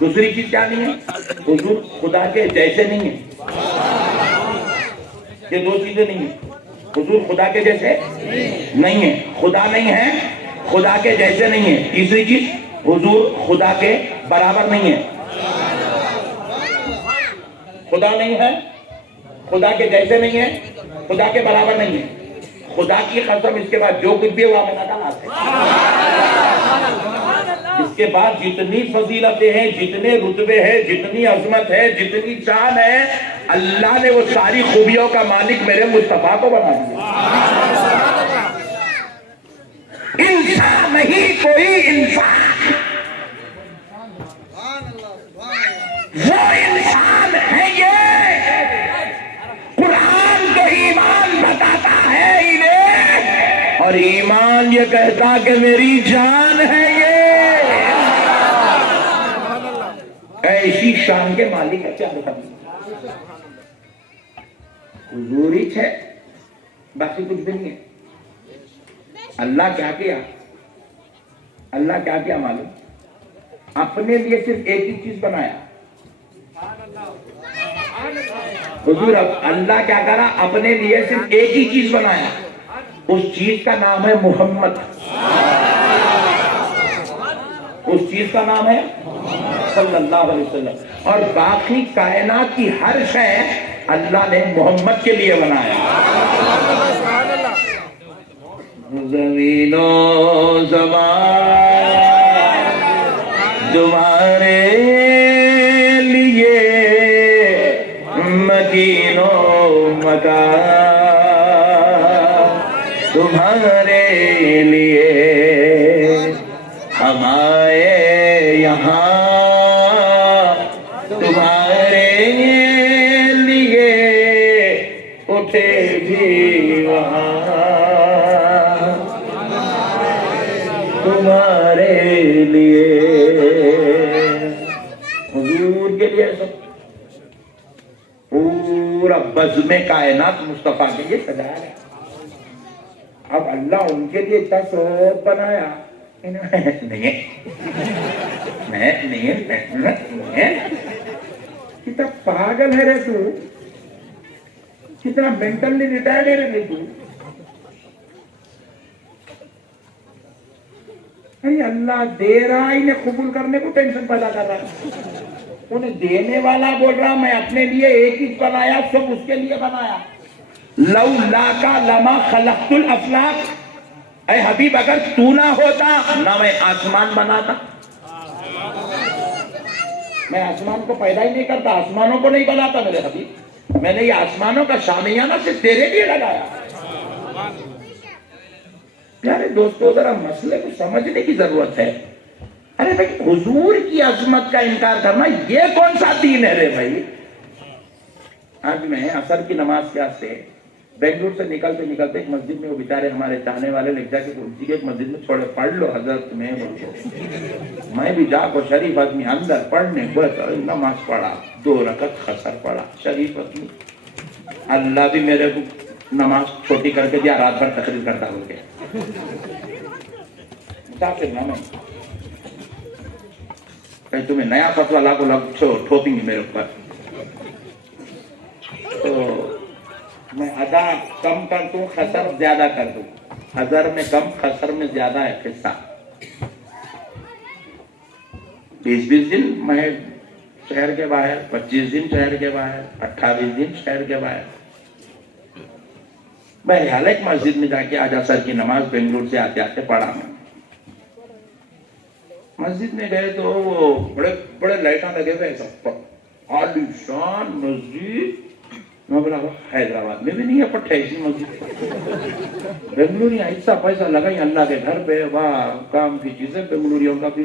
دوسری چیز کیا نہیں ہے؟ حضور خدا کے جیسے نہیں ہے. یہ دو چیزیں نہیں ہیں. حضور خدا کے جیسے نہیں ہے, خدا نہیں ہے, خدا کے جیسے نہیں ہے. تیسری چیز, حضور خدا کے برابر نہیں ہے. خدا نہیں ہے, خدا کے جیسے نہیں ہے, خدا کے برابر نہیں ہے. خدا کی قسم اس کے بعد جو کچھ بھی ہوا میں نکالات ہے. اس کے بعد جتنی فضیلتیں ہیں, جتنے رتبے ہیں, جتنی عظمت ہے, جتنی شان ہے, اللہ نے وہ ساری خوبیوں کا مالک میرے مصطفیٰ کو بنا دیا. انسان نہیں کوئی انسان, وہ انسان ہے. یہ قرآن تو ایمان بتاتا ہے انہیں, اور ایمان یہ کہتا کہ میری جان ہے. یہ ایسی شان کے مالک ہے. کیا بتاؤں, حضور ہی ہے, باقی کچھ بھی نہیں ہے. اللہ کیا کیا, اللہ کیا کیا معلوم, اپنے لیے صرف ایک ہی چیز بنایا. حضور اللہ کیا کرا, اپنے لیے صرف ایک ہی چیز بنایا. اس چیز کا نام ہے محمد. اس چیز کا نام ہے صلی اللہ علیہ وسلم. اور باقی کائنات کی ہر شے اللہ نے محمد کے لیے بنایا. زمین و زمان تمہارے لیے, مکین و مکان تمہارے لیے, ہم آئے یہاں تمہارے لیے, اٹھے بھی وہاں تمہارے لیے. حضور کے لیے سب پورا بزم کائنات مصطفیٰ کے لیے سجایا ہے. اب اللہ ان کے لیے اتنا سوپ بنایا, نہیں کتنا پاگل ہے رے تو, کتنا مینٹلی ریٹائرڈ ہے رے تو. ارے اللہ دے رہا, انہیں قبول کرنے کو ٹینشن پیدا کر رہا. انہیں دینے والا بول رہا میں اپنے لیے ایک ہی بنایا, سب اس کے لیے بنایا. لولاکا لما خلقت الافلاق, اے حبیب اگر تو نہ ہوتا نہ میں آسمان بناتا. میں آسمان کو پیدا ہی نہیں کرتا, آسمانوں کو نہیں بناتا میرے حبیب. میں نے یہ آسمانوں کا شامیانہ صرف تیرے لیے لگایا. پیارے دوستو ذرا مسئلے کو سمجھنے کی ضرورت ہے. ارے بھائی حضور کی عظمت کا انکار کرنا یہ کون سا دین ہے رے بھائی. آج میں عصر کی نماز کے واسطے بنگلور سے نکلتے ایک مسجد میں, وہ بیچارے ہمارے چاہنے والے لکھ جا کے ایک مسجد میں چھوڑے, پڑھ لو حضرت میں بھی جا کو شریف آدمی اندر پڑھنے نماز پڑھا, 2 رکعت خسر پڑھا. شریف آدمی, اللہ بھی میرے کو نماز چھوٹی کر کے دیا, رات بھر تقریر کرتا ہو گیا. تمہیں نیا فتویٰ لاکھوں ٹھوپیں گے میرے اوپر. تو میں ادا کم کر دوں, خسر زیادہ کر دوں. ہزر میں کم, خسر میں زیادہ ہے قصہ. 20 دن میں شہر کے باہر, 25 دن شہر کے باہر, 28 دن شہر کے باہر. بہرحال ایک مسجد میں جا کے آج عصر کی نماز بنگلور سے آتے آتے پڑھا. میں مسجد میں گئے تو وہ بڑے بڑے لائٹاں لگے ہوئے, سب عالیشان مسجد. میں بولا حیدرآباد میں بھی نہیں ہے پٹھے ایسی مسجد. بنگلوری ایسا پیسہ لگائی اللہ کے گھر پہ, واہ کام کی چیزیں بنگلوریوں کا بھی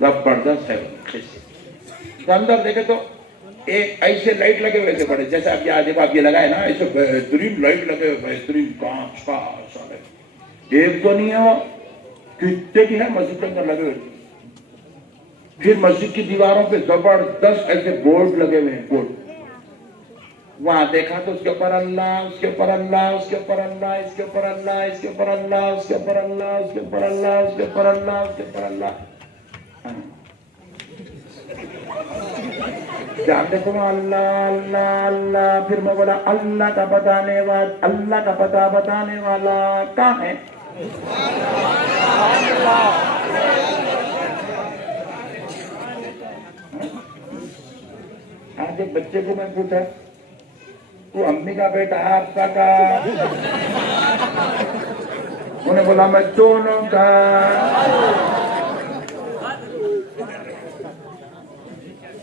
زبردست ہے. اندر دیکھے تو ایک ایسے لائٹ لگے ہوئے تھے بڑے, جیسے آپ یہ لگائے نا, ایسے بہترین لائٹ لگے ہوئے, بہترین کانچ کا سارے. ایک تو نہیں ہے وہ, کتنے کی ہے مسجد کے اندر لگے ہوئے. پھر مسجد کی دیواروں پہ زبردست ایسے بورڈ لگے ہوئے ہیں, بورڈ. وہاں دیکھا تو اس کے اوپر اللہ, اس کے اوپر اللہ, اس کے اوپر اللہ, اس کے اوپر اللہ, اس کے اوپر اللہ, اس کے اوپر اللہ, اس کے اوپر اللہ, اس کے اوپر اللہ, اس کے اوپر اللہ. جب دیکھو اللہ اللہ اللہ، پھر میں بولا اللہ کا بتانے والا، اللہ کا پتہ بتانے والا کہاں ہے؟ آج ایک بچے کو میں پوچھا، تو امی کا بیٹا ہے ابا کا؟ انہیں بولا میں دونوں کا۔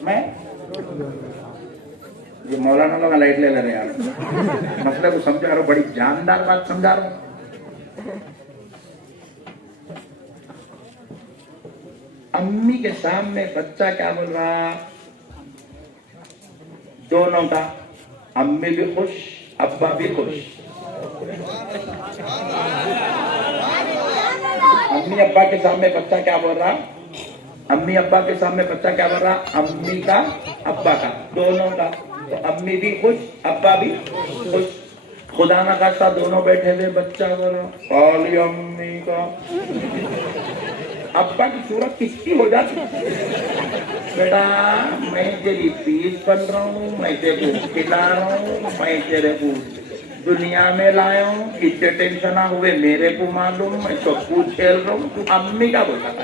میں یہ مولانا لوگ لائٹ لے رہے ہیں یار، مسئلہ کو سمجھا رہا ہوں، بڑی جاندار بات سمجھا رہا ہوں۔ امی کے سامنے بچہ کیا بول رہا؟ دونوں کا، امی بھی خوش ابا بھی خوش۔ امی ابا کے سامنے بچہ کیا بول رہا؟ امی ابا کے سامنے بچہ کیا بول رہا؟ امی کا ابا کا، دونوں کا، تو امی بھی خوش ابا بھی خوش۔ خدا نہ خواستہ دونوں بیٹھے ہوئے، بچہ بول رہا کالی امی کا، ابا کی صورت کس کی ہو جاتی؟ بیٹا میں تیری فیس بن رہا ہوں، میں تیرے کو کھلا رہا ہوں، میں تیرے کو دنیا میں لایا ہوں، کتنے ٹینشن ہوئے میرے کو معلوم، میں سب کچھ کھیل رہا ہوں، تو امی کا بولتا تھا۔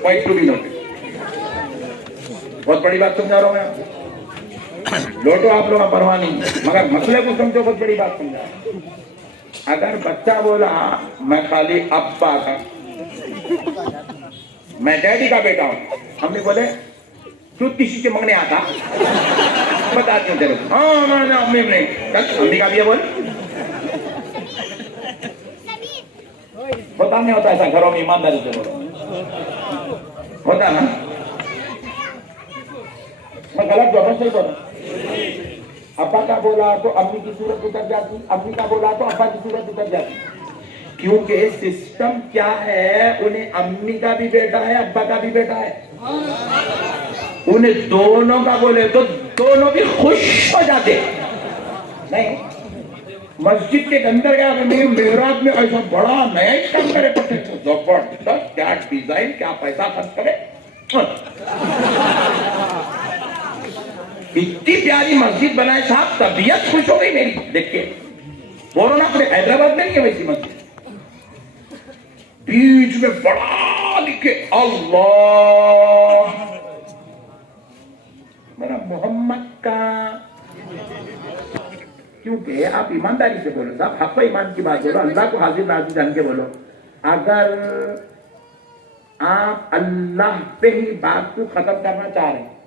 پوائنٹ ٹو بی نوٹڈ، بہت بڑی بات سمجھا رہا ہوں میں، لوٹو آپ لوگ پرواہ نہیں، مگر مسئلے کو سمجھو، بہت بڑی بات سمجھا۔ اگر بچہ بولا میں خالی ابا کا، میں ڈیڈی کا بیٹا ہوں، ہم نے بولے تو کسی سے منگنے آتا؟ بتاتی ہوں تیرے کو، ہاں میں امی نہیں، امی کا بھی ہے بول۔ ہوتا نہیں ہوتا ایسا گھروں میں؟ ایمانداری سے بولو، ہوتا نا؟ میں غلط بول رہا ہوں صحیح بول رہا ہوں؟ ابا کا بولا تو امی کی صورت اتر جاتی، امی کا بولا تو ابا کی صورت اتر جاتی، کیونکہ سسٹم کیا ہے، انہیں امی کا بھی بیٹا ہے ابا کا بھی بیٹا ہے، انہیں دونوں کا بولے تو دونوں بھی خوش ہو جاتے۔ نہیں مسجد کے اندر گیا محراب میں ایسا بڑا نیا کام کرے پڑتے، زبردست، کیا ڈیزائن، کیا پیسہ خرچ کرے، اتنی پیاری مسجد بنائے صاحب، طبیعت خوش ہو گئی میری دیکھ کے۔ بولو اپنے حیدرآباد میں نہیں ہے ویسی مسجد، بیچ میں بڑا لکھے اللہ، میرا محمد کا، کیونکہ آپ ایمانداری سے بولو صاحب، حق و ایمان کی بات بولو، اللہ کو حاضر ناظر جان کے بولو۔ اگر آپ اللہ پہ ہی بات کو ختم کرنا چاہ رہے ہیں،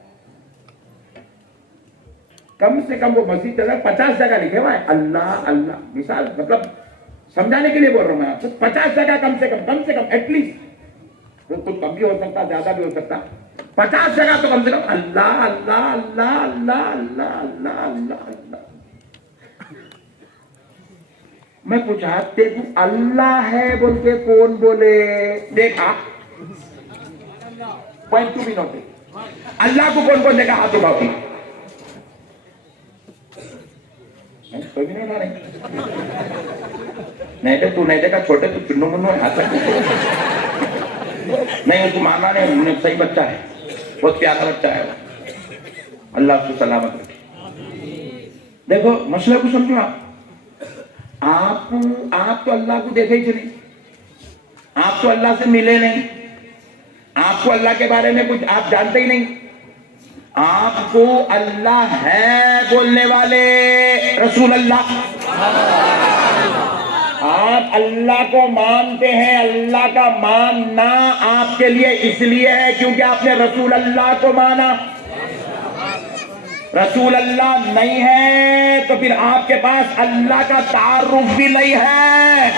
کم سے کم وہ مسجد چلا 50 جگہ لکھے ہوا ہے اللہ اللہ، مثال مطلب سمجھانے کے لیے بول رہا ہوں میں آپ سے، 50 جگہ کم سے کم ایٹ لیسٹ، وہ کچھ کم بھی ہو سکتا، زیادہ بھی ہو سکتا، 50 جگہ تو کم سے کم اللہ اللہ اللہ اللہ اللہ اللہ اللہ اللہ۔ میں پوچھا تیرے کو اللہ ہے بول کے کون بولے؟ دیکھا پوائنٹ ٹو بی نوٹڈ، اللہ کو کون بولے گا؟ ہاتھ اٹھاؤ۔ کوئی بھی نہیں اٹھا رہے، نہیں تو تو نہیں دیکھا چھوٹے تو چنو منو ہاتھ نہیں، اس کو ماننا نہیں، صحیح بچہ ہے، بہت پیارا بچہ ہے، اللہ اس کو سلامت رکھے۔ دیکھو مسئلہ کو سمجھو، آپ تو اللہ کو دیکھے ہی نہیں، آپ تو اللہ سے ملے نہیں، آپ کو اللہ کے بارے میں کچھ آپ جانتے ہی نہیں، آپ کو اللہ ہے بولنے والے رسول اللہ، آپ اللہ کو مانتے ہیں، اللہ کا ماننا آپ کے لیے اس لیے ہے کیونکہ آپ نے رسول اللہ کو مانا۔ رسول اللہ نہیں ہے تو پھر آپ کے پاس اللہ کا تعارف بھی نہیں ہے۔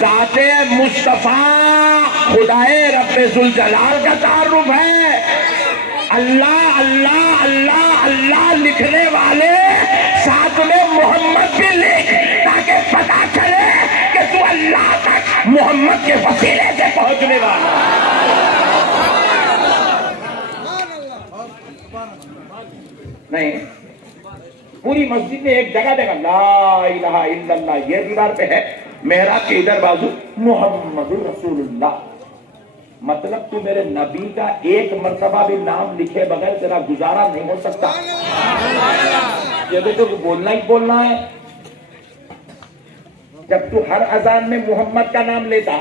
ذات مصطفیٰ خدائے رب ذوالجلال کا تعارف ہے۔ اللہ اللہ اللہ اللہ لکھنے والے ساتھ میں محمد بھی لکھ، تاکہ پتا چلے کہ تو اللہ تک محمد کے وسیلے سے پہنچنے والا۔ نہیں، پوری مسجد میں ایک جگہ دیکھا لا الہ الا اللہ، یہ دیوار پہ ہے، محراب کے ادھر بازو محمد رسول اللہ۔ مطلب تو میرے نبی کا ایک مرتبہ بھی نام لکھے بغیر تیرا گزارا نہیں ہو سکتا. یہ تو بولنا ہی بولنا ہے. جب تو ہر اذان میں محمد کا نام لیتا,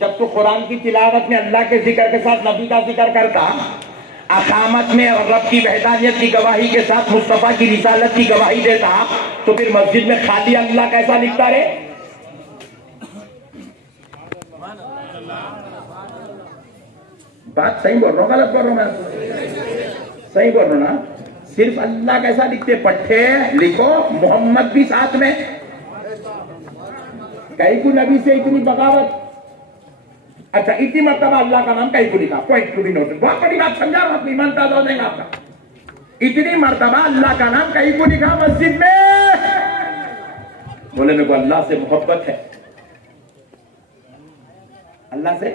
جب تو قرآن کی تلاوت میں اللہ کے ذکر کے ساتھ نبی کا ذکر کرتا, اقامت میں اور رب کی وحدانیت کی گواہی کے ساتھ مصطفیٰ کی رسالت کی گواہی دیتا, تو پھر مسجد میں خالی اللہ کیسا لکھتا رہے؟ بات صحیح بول رہا ہوں غلط بول رہا ہوں میں؟ صحیح بول رہا ہوں نا. صرف اللہ کیسا لکھتے؟ پٹھے لکھو محمد بھی ساتھ میں. کئی کو نبی سے اتنی بغاوت. اچھا اتنی مرتبہ اللہ کا نام کئی کو لکھا؟ Point to be noted. بہت بڑی بات سمجھا رہا ہوں, ایمان تازہ ہو جائے گا آپ کا. اتنی مرتبہ اللہ کا نام کئی کو لکھا مسجد میں؟ بولے میرے کو اللہ سے محبت ہے. اللہ سے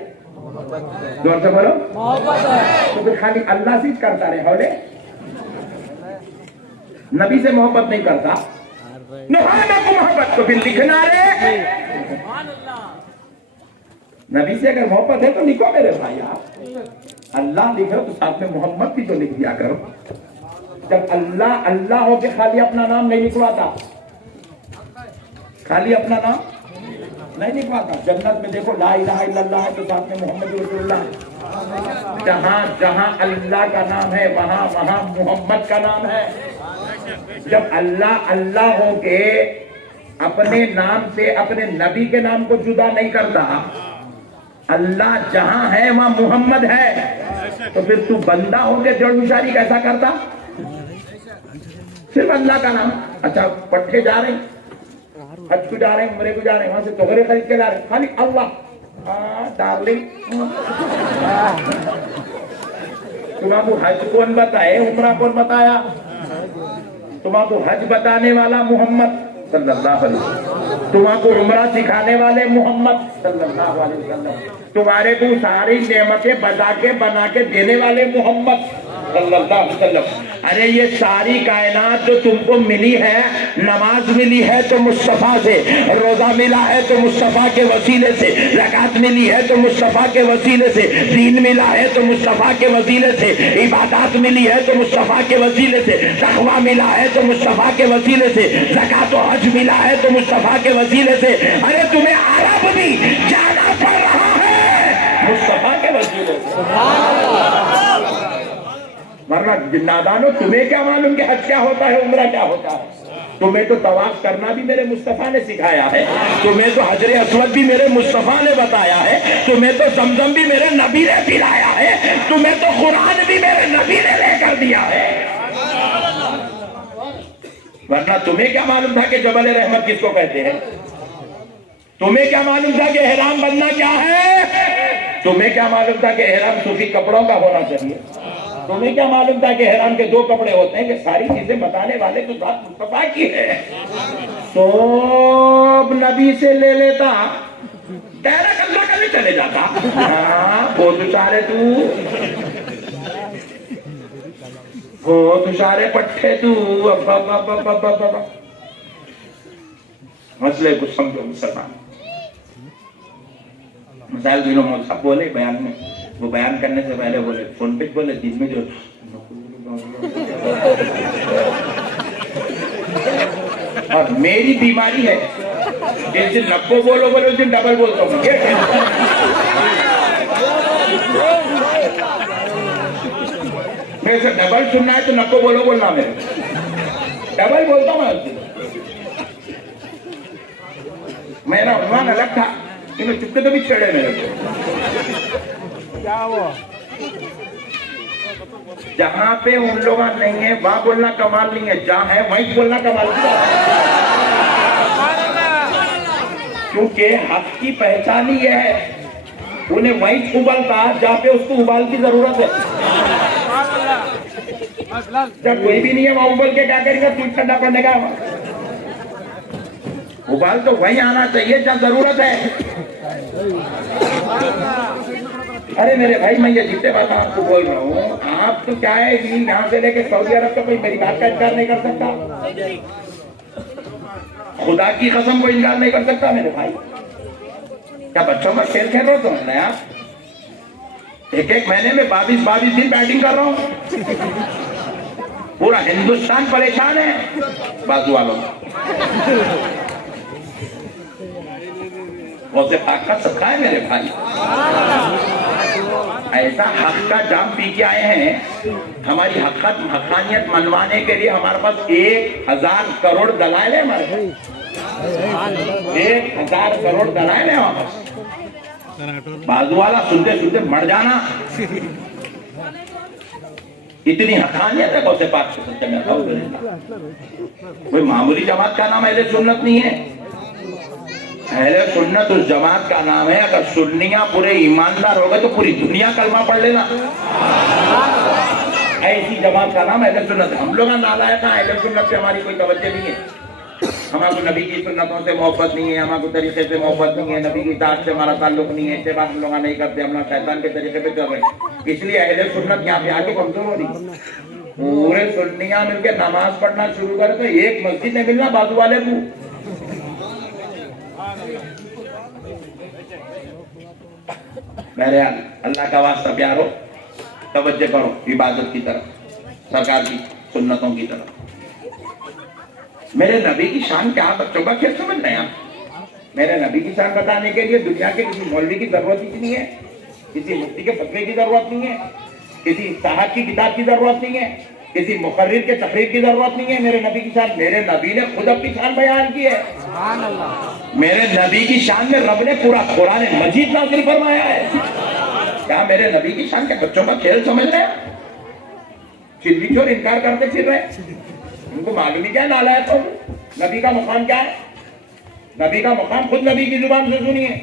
زور سے بولو محبت ہے. تو پھر خالی اللہ سے کرتا رہے ہولے, نبی سے محبت نہیں کرتا. نبی کو محبت تو پھر لکھنا رہے. نبی سے اگر محبت ہے تو لکھو میرے بھائی. آپ اللہ لکھو تو ساتھ میں محمد بھی تو لکھ دیا کرو. جب اللہ اللہ ہو کے خالی اپنا نام نہیں لکھواتا, خالی اپنا نام نہیں لکھواتا. جنت میں دیکھو لا الہ الا اللہ ہے تو ساتھ میں محمد رسول اللہ ہے. جہاں جہاں اللہ کا نام ہے وہاں وہاں محمد کا نام ہے. جب اللہ اللہ ہو کے اپنے نام سے اپنے نبی کے نام کو جدا نہیں کرتا, اللہ جہاں ہے وہاں محمد ہے, تو پھر تو بندہ ہو کے جڑ مشاری کیسا کرتا؟ صرف اللہ کا نام. اچھا پٹھے جا رہے ہیں, حج کو جا رہے ہیں, عمرے کو جا رہے ہیں, وہاں سے توغرے خرید کے لا رہے ہیں, خالی اللہ ڈارلنگ. تمہاں کو حج کون بتائے, عمرہ کون بتایا؟ تمہاں کو حج بتانے والا محمد صلی اللہ علیہ وسلم, تمہاں کو عمرہ سکھانے والے محمد صلی اللہ علیہ وسلم, تمہارے کو ساری نعمتیں بتا کے بنا کے دینے والے محمد صلی اللہ علیہ وسلم. ارے یہ ساری کائنات جو تم کو ملی ہے, نماز ملی ہے تو مصطفیٰ سے, روزہ ملا ہے تو مصطفیٰ کے وسیلے سے, زکات ملی ہے تو مصطفیٰ کے وسیلے سے, دین ملا ہے تو مصطفیٰ کے وسیلے سے, عبادات ملی ہے تو مصطفیٰ کے وسیلے سے, تقویٰ ملا ہے تو مصطفیٰ کے وسیلے سے, زکات و حج ملا ہے تو مصطفیٰ کے وسیلے سے. ارے تمہیں عرب بھی جانا پڑ رہا ہے مصطفیٰ کے وسیلے سے. ورنہ نادانو تمہیں کیا معلوم کہ حج کیا ہوتا ہے, عمرہ کیا ہوتا ہے؟ تمہیں تو طواف کرنا بھی میرے مصطفیٰ نے سکھایا ہے, تمہیں تو حجر اسود بھی میرے مصطفیٰ نے بتایا ہے, تمہیں تو زمزم بھی میرے نبی نے پلایا ہے, تمہیں تو قرآن بھی میرے نبی نے لے کر دیا ہے. ورنہ تمہیں کیا معلوم تھا کہ جبل رحمت کس کو کہتے ہیں؟ تمہیں کیا معلوم تھا کہ احرام بننا کیا ہے؟ تمہیں کیا معلوم تھا کہ احرام صوفی کپڑوں کا ہونا چاہیے؟ تمہیں کیا معلوم تھا کہ احرام کے 2 کپڑے ہوتے ہیں؟ کہ ساری چیزیں بتانے والے تو ذات مصطفیٰ کی ہے. سب نبی سے لے لیتا, ڈائریکٹ اللہ کا بھی چلے جاتا. بہت اشارے بہت اشارے پٹھے تو. مسئلے کو سمجھو مسلمان. مسائل دنوں مصحف بولے بیان میں, وہ بیان کرنے سے پہلے بولے فون پہ بولے, دن میں جو اور میری بیماری ہے جس دن نبو بولو بولے اس دن ڈبل بولتا ہوں. میرے سے ڈبل سننا ہے تو نبو بولو بولنا, میرے ڈبل بولتا ہوں میں. میرا عنوان الگ تھا, چپکے تو بھی چھڑے میرے کو. کیا ہوا؟ جہاں پہ ان لوگ نہیں ہے وہاں بولنا کمال نہیں ہے, جہاں ہے وہیں بولنا کمال ہے. کیونکہ حق کی پہچان ہی ہے, انہیں وہیں ابلتا جہاں پہ اس کو ابال کی ضرورت ہے. جب کوئی بھی نہیں ہے وہاں ابل کے کیا کرے گا, تم ٹھنڈا پڑنے کا. ابال تو وہیں آنا چاہیے جہاں ضرورت ہے. ارے میرے بھائی میں یہ جتنے بات آپ کو بول رہا ہوں, آپ تو کیا ہے کہ یہاں سے لے کے سعودی عرب کا کوئی میری بات کا انکار نہیں کر سکتا, خدا کی قسم کو انکار نہیں کر سکتا میرے بھائی. کیا بچوں کا کھیل کھیل رہے تم نے آپ؟ ایک مہینے میں 22 دن بیٹنگ کر رہا ہوں. پورا ہندوستان پریشان ہے بازو والوں. غوث پاک کا صدقہ ہے میرے بھائی. ایسا حق کا جام پی کے آئے ہیں. ہماری حقانیت منوانے کے لیے ہمارے پاس 1000 کروڑ دلائل ہے. ہمارے 1000 کروڑ دلائل ہے ہمارے پاس. بازو والا سنتے سنتے مر جانا. اتنی حقانیت ہے غوث پاک سے سچے میں. کوئی معمولی جماعت کا نام اہل سنت نہیں ہے. اہل سنت اس جماعت کا نام ہے. اگر سنیاں پورے ایماندار ہو گئے تو پوری دنیا کلمہ پڑھ لینا. ایسی جماعت کا نام اہل سنت ہے. ہم لوگ نالائق ہیں. اہل سنت سے ہماری کوئی توجہ نہیں ہے. ہمارا کو نبی کی سنتوں سے محبت نہیں ہے. ہمارا کو طریقے سے محبت نہیں ہے. نبی کی اطاعت سے ہمارا تعلق نہیں ہے. اتباع ہم لوگ نہیں کرتے. ہم لوگ شیطان کے طریقے پہ چل رہے ہیں. اس لیے اہل سنت یہاں پہ آگے کمزور ہو رہی. پورے سنیاں مل کے نماز پڑھنا شروع کرے تو ایک مسجد میں ملنا بازو والے کو. میرے اللہ کا واسطہ پیارو توجہ کرو عبادت کی طرف, سرکار کی سنتوں کی طرف. میرے نبی کی شان کیا بچوں کا کھیل سمجھ رہے ہیں آپ؟ میرے نبی کی شان بتانے کے لیے دنیا کے کسی مولوی کی ضرورت ہی نہیں ہے. کسی مفتی کے فتوے کی ضرورت نہیں ہے. کسی صاحب کی کتاب کی ضرورت نہیں ہے. کسی مقرر کے تقریر کی ضرورت نہیں ہے. میرے نبی کی شان, میرے نبی نے خود اپنی شان بیان کی ہے. میرے نبی کی شان میں رب نے پورا قرآن مجید نازل فرمایا ہے. کیا میرے نبی کی شان کے بچوں کا کھیل سمجھ رہے ہیں؟ چلی چور انکار کرتے پھر رہے. ان کو معلوم ہی کیا نالائق ہو. نبی کا مقام کیا ہے؟ نبی کا مقام خود نبی کی زبان سے سنیے.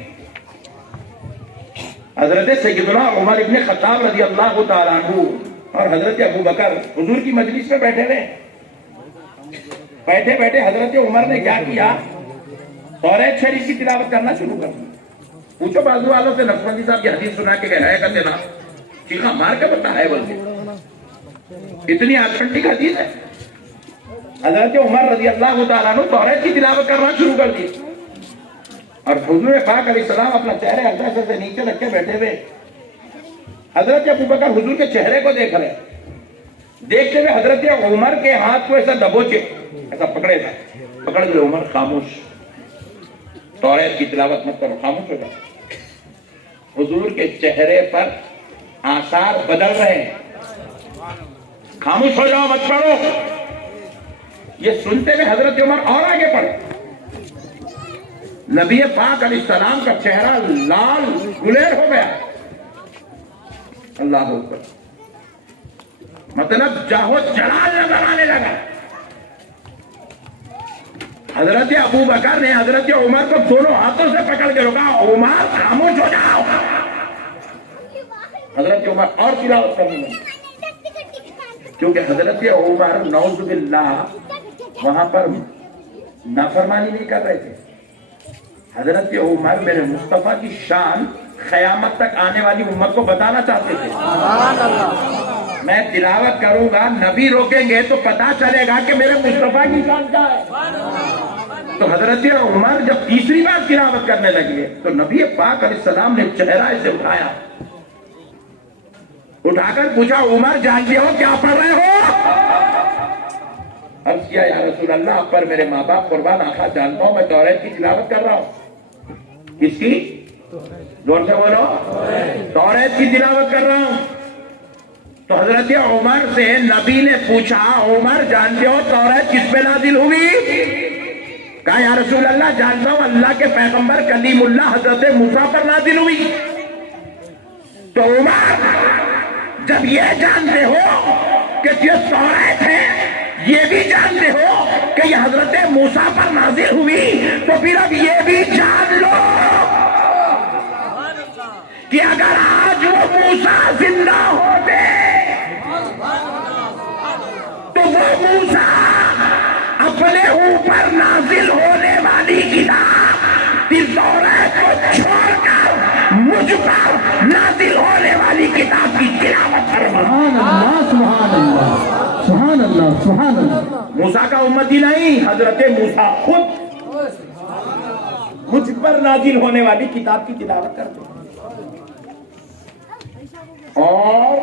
حضرت سیدنا عمر ابن خطاب رضی اللہ تعالیٰ عنہ اور حضرت ابو بکر حضور کی مجلس میں بیٹھے رہے. بیٹھے بیٹھے حضرت عمر نے کیا کیا؟ توریت شریف کی تلاوت کرنا شروع کر دی. پوچھو بازو والوں سے نقشبندی صاحب کی حدیث سنا کے ہے کہتے نا چیخا مار کے بتا ہے بولتے. اتنی آتھنٹک حدیث ہے. حضرت عمر رضی اللہ تعالیٰ عنہ توریت کی تلاوت کرنا شروع کر دی اور حضور پاک علیہ السلام اپنا چہرے ہلکا سے نیچے رکھ کے بیٹھے ہوئے. حضرت ابو بکر حضور کے چہرے کو دیکھ رہے. دیکھتے ہوئے حضرت عمر کے ہاتھ کو ایسا دبوچے, ایسا پکڑے تھا. پکڑ کے عمر خاموش, توریت کی تلاوت مت کرو, خاموش ہو جاؤ. حضور کے چہرے پر آثار بدل رہے ہیں. خاموش ہو جاؤ, مت پڑھو. یہ سنتے ہوئے حضرت عمر اور آگے پڑھے. نبی پاک علیہ السلام کا چہرہ لال گلیر ہو گیا. اللہ اکبر. مطلب جاہو جلال نظر آنے لگا. حضرت ابو بکر نے حضرت عمر کو دونوں ہاتھوں سے پکڑ کے روکا. عمر خاموش ہو جاؤ. حضرت عمر اور تلاوت کرنے لگے کیونکہ حضرت عمر نعوذ باللہ وہاں پر نافرمانی نہیں کر رہے تھے. حضرت عمر میرے مصطفیٰ کی شان قیامت تک آنے والی امت کو بتانا چاہتے تھے. میں تلاوت کروں گا, نبی روکیں گے تو پتا چلے گا کہ میرے مصطفیٰ کی شان کیا ہے. تو حضرت عمر جب تیسری بار تلاوت کرنے لگے تو نبی پاک علیہ السلام نے چہرہ اسے اٹھایا, اٹھا کر پوچھا عمر جانتے ہو کیا پڑھ رہے ہو؟ عرض کیا یا رسول اللہ آپ پر میرے ماں باپ قربان, آقا جانتا ہوں میں توریت کی تلاوت کر رہا ہوں. کس کی؟ زور سے بولو. توریت کی تلاوت کر رہا ہوں. تو حضرت عمر سے نبی نے پوچھا عمر جانتے ہو توریت کس پہ نازل ہوئی؟ کہا یا رسول اللہ جانتا ہوں اللہ کے پیغمبر کلیم اللہ حضرت موسیٰ پر نازل ہوئی. تو عمر جب یہ جانتے ہو کہ یہ توریت ہے, یہ بھی جانتے ہو کہ یہ حضرت موسیٰ پر نازل ہوئی, تو پھر اب یہ بھی جان لو کہ اگر آج وہ موسیٰ زندہ ہوتے تو وہ موسیٰ اپنے اوپر نازل ہونے والی کتاب توریت کو چھوڑ کر مجھ پر نازل ہونے والی کتاب کی تلاوت فرمائے. سبحان اللہ, سبحان اللہ, سبحان اللہ. موسیٰ کا امتی نہیں, حضرت موسیٰ خود. مجھ پر نازل ہونے والی کتاب کی تلاوت کرتے ہیں. اور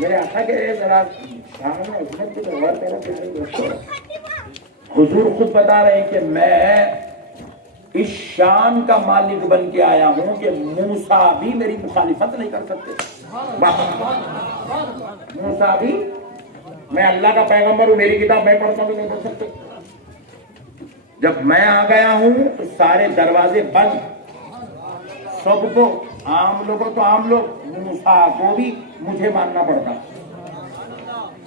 میرے آقا کے ذرا شان و عظمت کی تو غور کرو پیارے دوستو. حضور خود بتا رہے ہیں کہ میں اس شان کا مالک بن کے آیا ہوں کہ موسیٰ بھی میری مخالفت نہیں کر سکتے. موسیٰ بھی، میں اللہ کا پیغمبر ہوں، میری کتاب میں پڑھتا ہوں تو نہیں پڑھ سکتے. جب میں آ گیا ہوں تو سارے دروازے بند. سب کو، عام لوگوں تو عام لوگ، موسیٰ کو بھی مجھے ماننا پڑتا.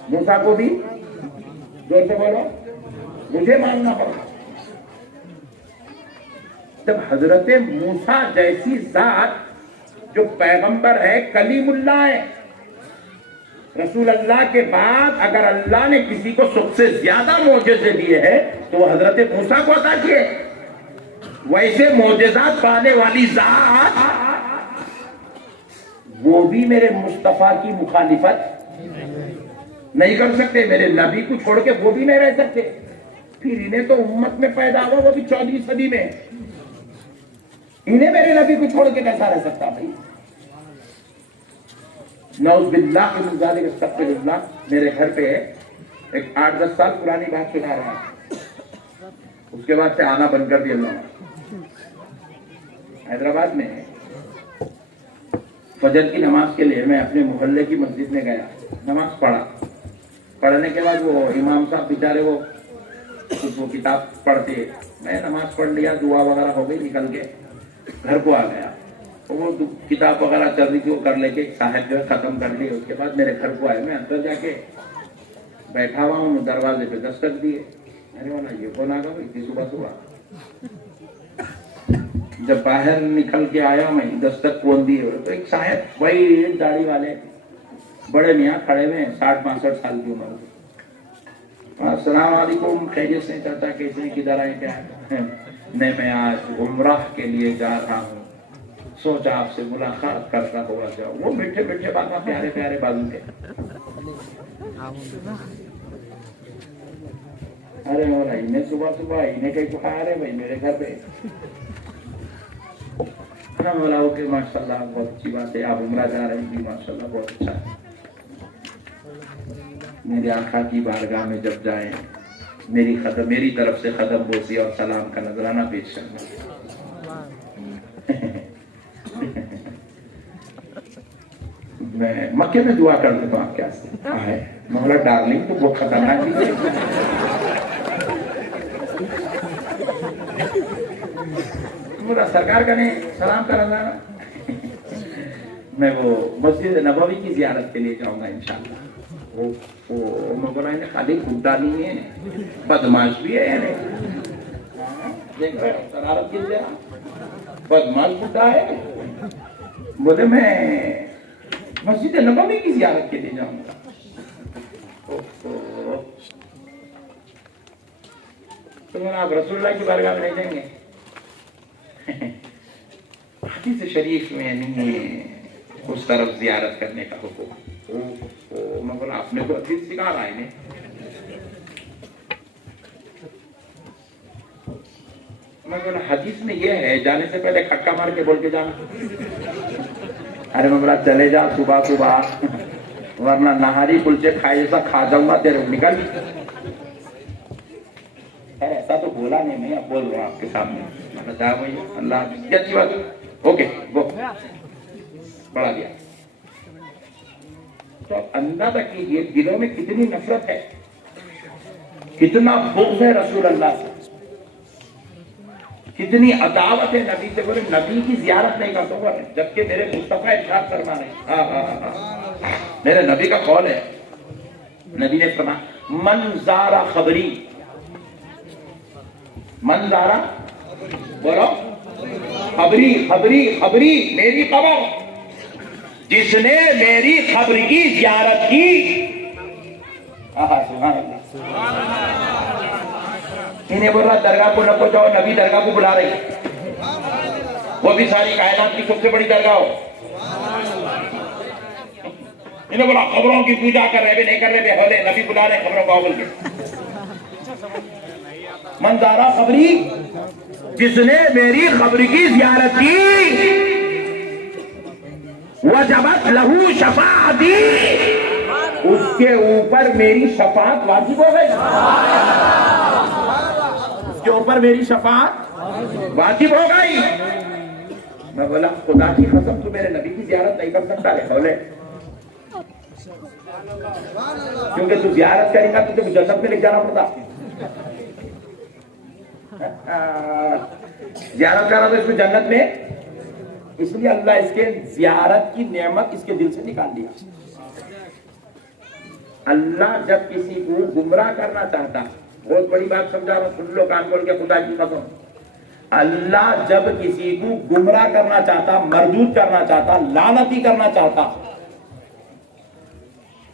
موسیٰ کو بھی زور سے بولو، مجھے ماننا پڑتا. جب حضرت موسیٰ جیسی ذات جو پیغمبر ہے، کلیم اللہ ہے، رسول اللہ کے بعد اگر اللہ نے کسی کو سب سے زیادہ معجزے دیے ہیں تو وہ حضرت موسیٰ کو عطا کیے. ویسے معجزات پانے والی ذات وہ بھی میرے مصطفیٰ کی مخالفت نہیں کر سکتے. میرے نبی کو چھوڑ کے وہ بھی نہیں رہ سکتے. پھر انہیں تو امت میں پیدا ہوا، وہ بھی 14ویں صدی میں، انہیں میرے نبی کو چھوڑ کے کیسا رہ سکتا بھائی؟ نعوذ باللہ من ذالک، استغفر اللہ. میرے گھر پہ ایک 8-10 سال پرانی بات سنا رہا ہے، اس کے بعد سے آنا بند کر دیا اللہ. حیدرآباد میں فجر کی نماز کے لیے میں اپنے محلے کی مسجد میں گیا، نماز پڑھا. پڑھنے کے بعد وہ امام صاحب بیچارے وہ کتاب پڑھتے، میں نماز پڑھ لیا، دعا وغیرہ ہو گئی، نکل کے گھر کو آ گیا. وہ کتاب وغیرہ چل رہی تھی، وہ کر لے کے صاحب جو ہے ختم کر لی. اس کے بعد میرے گھر کو آئے، میں اندر جا کے بیٹھا ہوا ہوں، دروازے پہ دستک دیے. میں نے بولا یہ کون آ گیا بھائی اتنی صبح صبح؟ جب باہر نکل کے آیا میں، دستک کون دی؟ تو ایک صاحب وہی داڑھی والے بڑے میاں کھڑے ہوئے، 60-65 سال کی عمر. السلام علیکم، خیریت سے چاچا، کیسے ہیں، کدھر آئے، کیا ہے؟ نہیں، میں آج عمرہ کے لیے جا رہا ہوں، سوچا آپ سے ملاقات کرتا ہوا جاؤ. وہ میٹھے میٹھے باتیں، پیارے پیارے بازو کے. ارے مولا، انہیں صبح صبح انہیں کہیں کھایا رہے بھائی میرے گھر پہ. مولا اوکے، ماشاء اللہ بہت اچھی بات ہے، آپ عمرہ جا رہے ہیں، ماشاء اللہ بہت اچھا ہے. میرے آقا کی بارگاہ میں جب جائیں، میری طرف سے قدم بوسی اور سلام کا نذرانہ پیش کرنا. میں مکے میں دعا کر دیتا ہوں آپ کے واسطے. مولا ڈارلنگ تو بہت خطرناک چیز ہے. میرا سرکار کا نہیں سلام کا نذرانہ. میں وہ مسجد نبوی کی زیارت کے لیے جاؤں گا انشاءاللہ. وہ مغرا نے خالی خودہ نہیں ہے، بدماش بھی ہے. دیکھ رہے ہو شرارت کی جگہ، بدماش خودہ ہے. بولے میں مسجد نبوی کی زیارت کے لیے جاؤں گا. تو آپ رسول اللہ کی بارگاہ میں نہیں جائیں گے؟ حدیث شریف میں نہیں ہے اس طرف زیارت کرنے کا حکم. میں بولا آپ نے تو حدیث سکھا رہا ہے. میں بولا حدیث میں یہ ہے جانے سے پہلے کھٹکا مار کے بول کے جانا. ارے میں بولا چلے جا صبح صبح، ورنہ نہاری کلچے کھائے جیسا کھا جاؤں گا تیرے نکل. ایسا تو بولا نہیں، میں اب بول رہا ہوں آپ کے سامنے. جا بھائی، اللہ حافظ، اچھی بات، اوکے گو، بڑھا دیا. تو اندازہ کیجیے دلوں میں کتنی نفرت ہے، کتنا بغض ہے رسول اللہ سے، کتنی عداوت ہے نبی سے. بولے نبی کی زیارت نہیں کرتا ہوا، جبکہ میرے مصطفیٰ ارشاد فرما رہے، میرے نبی کا قول ہے. نبی نے فرمایا من زارا خبری، من زارا، بولو خبری، خبری، خبری، میری خبر، جس نے میری خبر کی زیارت کی. سبحان اللہ. انہیں بول رہا درگاہ کو نہ پہنچاؤ، نبی درگاہ کو بلا رہی، وہ بھی ساری کائنات کی سب سے بڑی درگاہ ہو. انہیں بولا خبروں کی پوجا کر رہے، نہیں کر رہے، ہولے نبی بلا رہے خبروں کو بول کے. من زارا خبری، جس نے میری قبر کی زیارت کی وجبت لہو شفاعتی، اس کے اوپر میری شفاعت واجب ہو گئی، اس کے اوپر میری شفاعت واجب ہو گئی۔ میں بولا خدا کی قسم تو میرے نبی کی زیارت نہیں کر سکتا ہے؟ بولے کیونکہ تو زیارت کرے گا تو تجھے جنت میں لے جانا پڑتا، زیارت کرنا تو اس میں جنت میں، اس لیے اللہ اس کے زیارت کی نعمت اس کے دل سے نکال دیا۔ اللہ جب کسی کو گمراہ کرنا چاہتا، بہت بڑی بات سمجھا رہا ہوں، سن لو کان کھول کے خدا کی قسم، اللہ جب کسی کو گمراہ کرنا چاہتا، مردود کرنا چاہتا، لعنتی کرنا چاہتا،